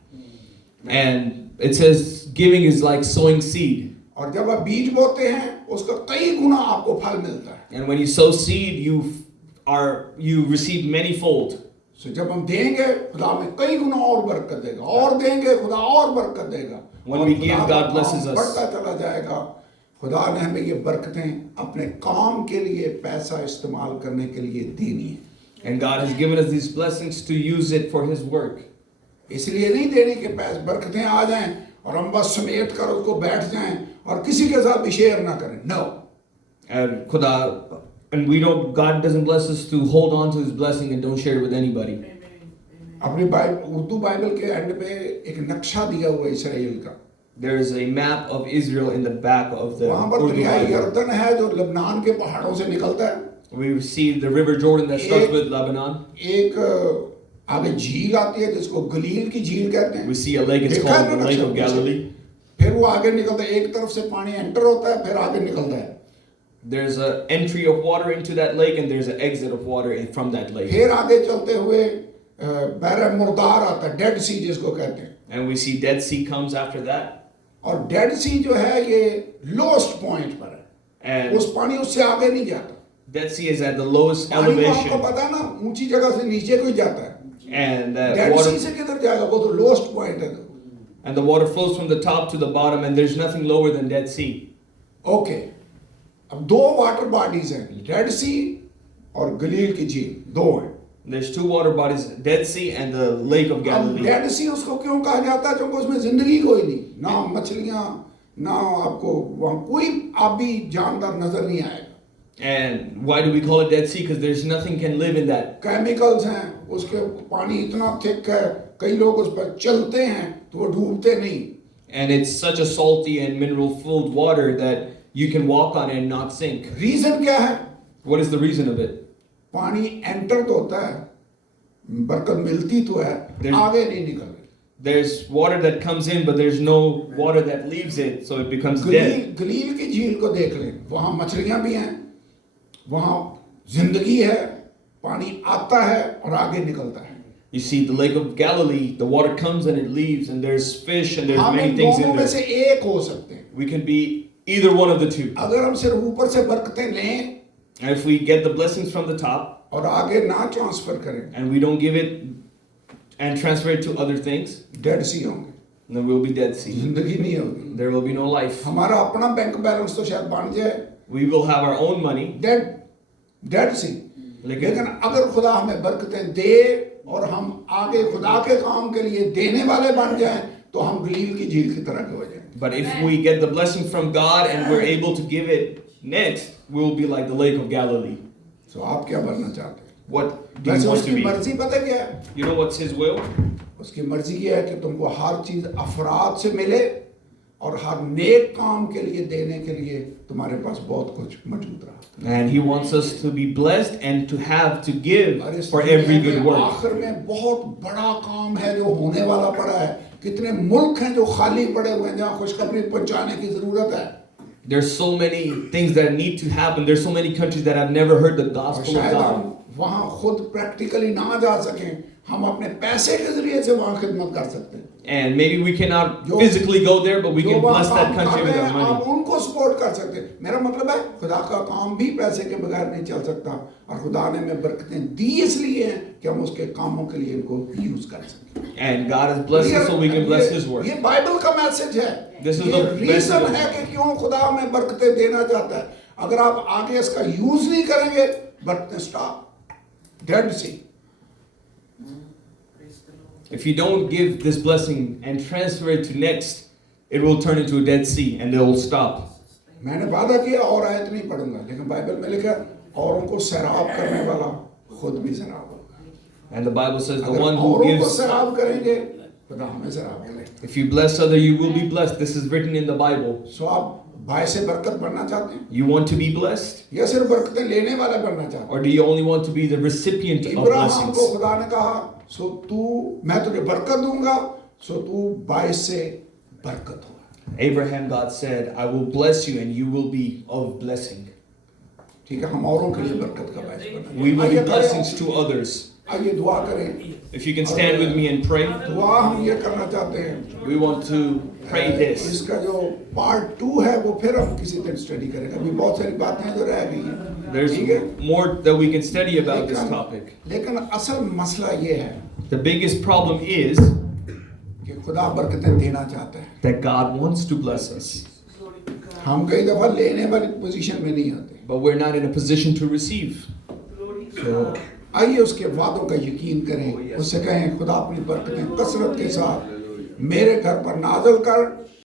and it says giving is like sowing seed. और जब आप बीज बोते हैं उसका कई गुना आपको फल मिलता है. And when you sow seed, you receive manyfold. सो जब हम देंगे खुदा हमें कई गुना और बरकत देगा, और देंगे खुदा और बरकत देगा. When और we खुदा give, का God काम blesses us. बढ़ता चला जाएगा. खुदा ने हमें ये बरकतें अपने काम के लिए पैसा इस्तेमाल करने के लिए देनी है. And God has given us these blessings to use it for His work. इसलिए नहीं देने के पैसे बरकतें आ जाएं और हम बस समेट कर उसको बैठ जाएं और किसी के साथ भी शेयर ना करें. No. And Khuda, and we don't. God doesn't bless us to hold on to His blessing and don't share it with anybody. Amen. Amen. अपनी उर्दू बाइबल के एंड पे एक नक्शा दिया हुआ है इसराइल का. There is a map of Israel in the back of the वहां पर Urdu दरिया Bible. यर्दन है जो लबनान के पहाड़ों से निकलता है. We see the river Jordan that starts with Lebanon. एक आगे झील आती है जिसको गलील की झील कहते हैं. We see a lake. It's देखा है called the ना Lake नक्शा of पीछे? Galilee. फिर वो आगे निकलता है, एक तरफ से पानी एंटर होता है, फिर आगे निकलता है. There's an entry of water into that lake, and there's an exit of water from that lake. फिर आगे चलते हुए बहर मुर्दार आता है, डेड सी जिसको कहते हैं. And we see Dead Sea comes after that. और डेड सी जो है ये लोएस्ट पॉइंट पर है. And उस पानी उससे आगे नहीं जाता. Dead Sea is at the lowest पानी को आपको elevation. पता है ना, ऊंची जगह से नीचे को ही जाता है. And that dead sea water, से किधर जाएगा, वो तो लोएस्ट पॉइंट है. and the water flows from the top to the bottom, and there's nothing lower than Dead Sea. Okay, अब दो वाटर बॉडीज हैं, डेड सी और गलील की झील, दो हैं. There's two water bodies, Dead Sea and the Lake of अब Galilee. डेड सी उसको क्यों कहा जाता है? क्योंकि उसमें जिंदगी कोई नहीं, ना मछलियां, ना आपको वहां कोई आबी जानदार नजर नहीं आएगा. And why do we call it Dead Sea? Because there's nothing can live in that. Chemicals हैं, उसके पानी इतना थिक है, कई लोग उस पर चलते हैं तो वो डूबते नहीं. And it's such a salty and mineral-filled water that you can walk on it and not sink. Reason क्या है? What is the reason of it? पानी एंटर तो होता है, बरकत मिलती तो है, There's- आगे नहीं निकल रही. There's water that comes in, but there's no water that leaves it, so it becomes dead. गलील की झील को देख लें, वहां मछलियां भी हैं, वहां जिंदगी है, पानी आता है और आगे निकलता है. You see, the Lake of Galilee, the water comes and it leaves, and there's fish and there's हम many इन things दोनों in में there. से एक हो सकते हैं. We can be either one of the two. अगर हम सिर्फ ऊपर से बरकतें लें And if we get the blessings from the top और आगे ना ट्रांसफर करें, and we don't give it and transfer it to other things, Dead Sea होंगे, then we'll be Dead Sea. जिंदगी नहीं होगी. There will be no life. हमारा अपना बैंक बैलेंस तो शायद बन जाए, We will have our own money. Dead Sea. लेकिन अगर खुदा हमें बरकतें दे और हम आगे खुदा के काम के लिए देने वाले बन जाएं तो हम गलील की झील की तरह के हो जाएं. But if we get the blessing from God and we're able to give it next, we'll be like the Lake of Galilee. तो आप क्या बनना चाहते हैं? What do वैसे you want उसकी to be? मर्जी पता क्या है? You know what's His will? उसकी मर्जी ये है कि तुमको हर चीज अफराद से मिले और हर नेक काम के लिए देने के लिए तुम्हारे पास बहुत कुछ मौजूद रहा. And He wants us to be blessed and to have to give और इस for every दुनिया good में work. आखिर में बहुत बड़ा काम है जो होने वाला पड़ा है. कितने मुल्क हैं जो खाली पड़े हुए हैं जहाँ खुशखबरी पहुंचाने की जरूरत है. There's so many things that need to happen. There's so many countries that have never heard the और gospel of शायद हम God. वहाँ खुद प्रैक्टिकली ना जा सकें, हम अपने पैसे के जरिए से वहां खिदमत कर सकते हैं। And maybe we cannot जो- physically go there, but we जो can वहाँ bless that काम country कर with रहे our हैं, आप money. उनको सपोर्ट कर सकते हैं। मेरा मतलब है खुदा का काम भी पैसे के बगैर नहीं चल सकता, और खुदा ने हमें बरकतें दी इसलिए हैं कि हम उसके कामों के लिए इनको यूज कर सकें। And God has blessed us so we can bless His work. ये बाइबल का मैसेज है। This is ये the रीजन message. है कि क्यों खुदा हमें बरकतें देना चाहता है। अगर आप आगे इसका यूज नहीं करेंगे, बरकतें stop, Dead Sea. Praise the Lord. If you don't give this blessing and transfer it to next, it will turn into a Dead Sea and it will stop. मैंने वादा किया और आयत नहीं पढ़ूंगा, लेकिन बाइबल में लिखा है औरों को सैराब करने वाला खुद भी सैराब होगा। And the Bible says the अगर one who औरों को gives, सैराब करेंगे, खुदा हमें सैराब करेगा। if you bless other, you will be blessed. This is written in the Bible. सो आप भाई से बरकत बनना चाहते हैं You want to be blessed? या सिर्फ बरकतें लेने वाला बनना चाहते Or do you only want to be the recipient हैं? of इब्राहिम को blessings? खुदा ने कहा, सो तू, मैं तुझे बरकत दूंगा, सो तू भाई से बरकत हो। Abraham, God said, I will bless you and you will be of blessing. ठीक है, हम औरों के लिए बरकत का बायस बनना। We will be आइए खड़े blessings हों। to others. आइए दुआ करें। If you can stand with me and pray, दुआ हम ये करना चाहते हैं। we want to pray this. इसका जो पार्ट 2 है वो फिर हम किसी दिन स्टडी करेंगे। अभी बहुत सारी बातें जो रह गई हैं। There's ठीक है, more that we can study about this topic. लेकिन असल मसला ये है The biggest problem is कि खुदा बरकतें देना चाहता है। that God wants to bless us, Glory to God. हम कई दफा लेने वाली पोजीशन में नहीं आते। but we're not in a position to receive. Glory to तो God. आइए उसके वादों का यकीन करें, उससे कहें खुदा अपनी बरकतें कसरत के साथ मेरे घर पर नाज़िल कर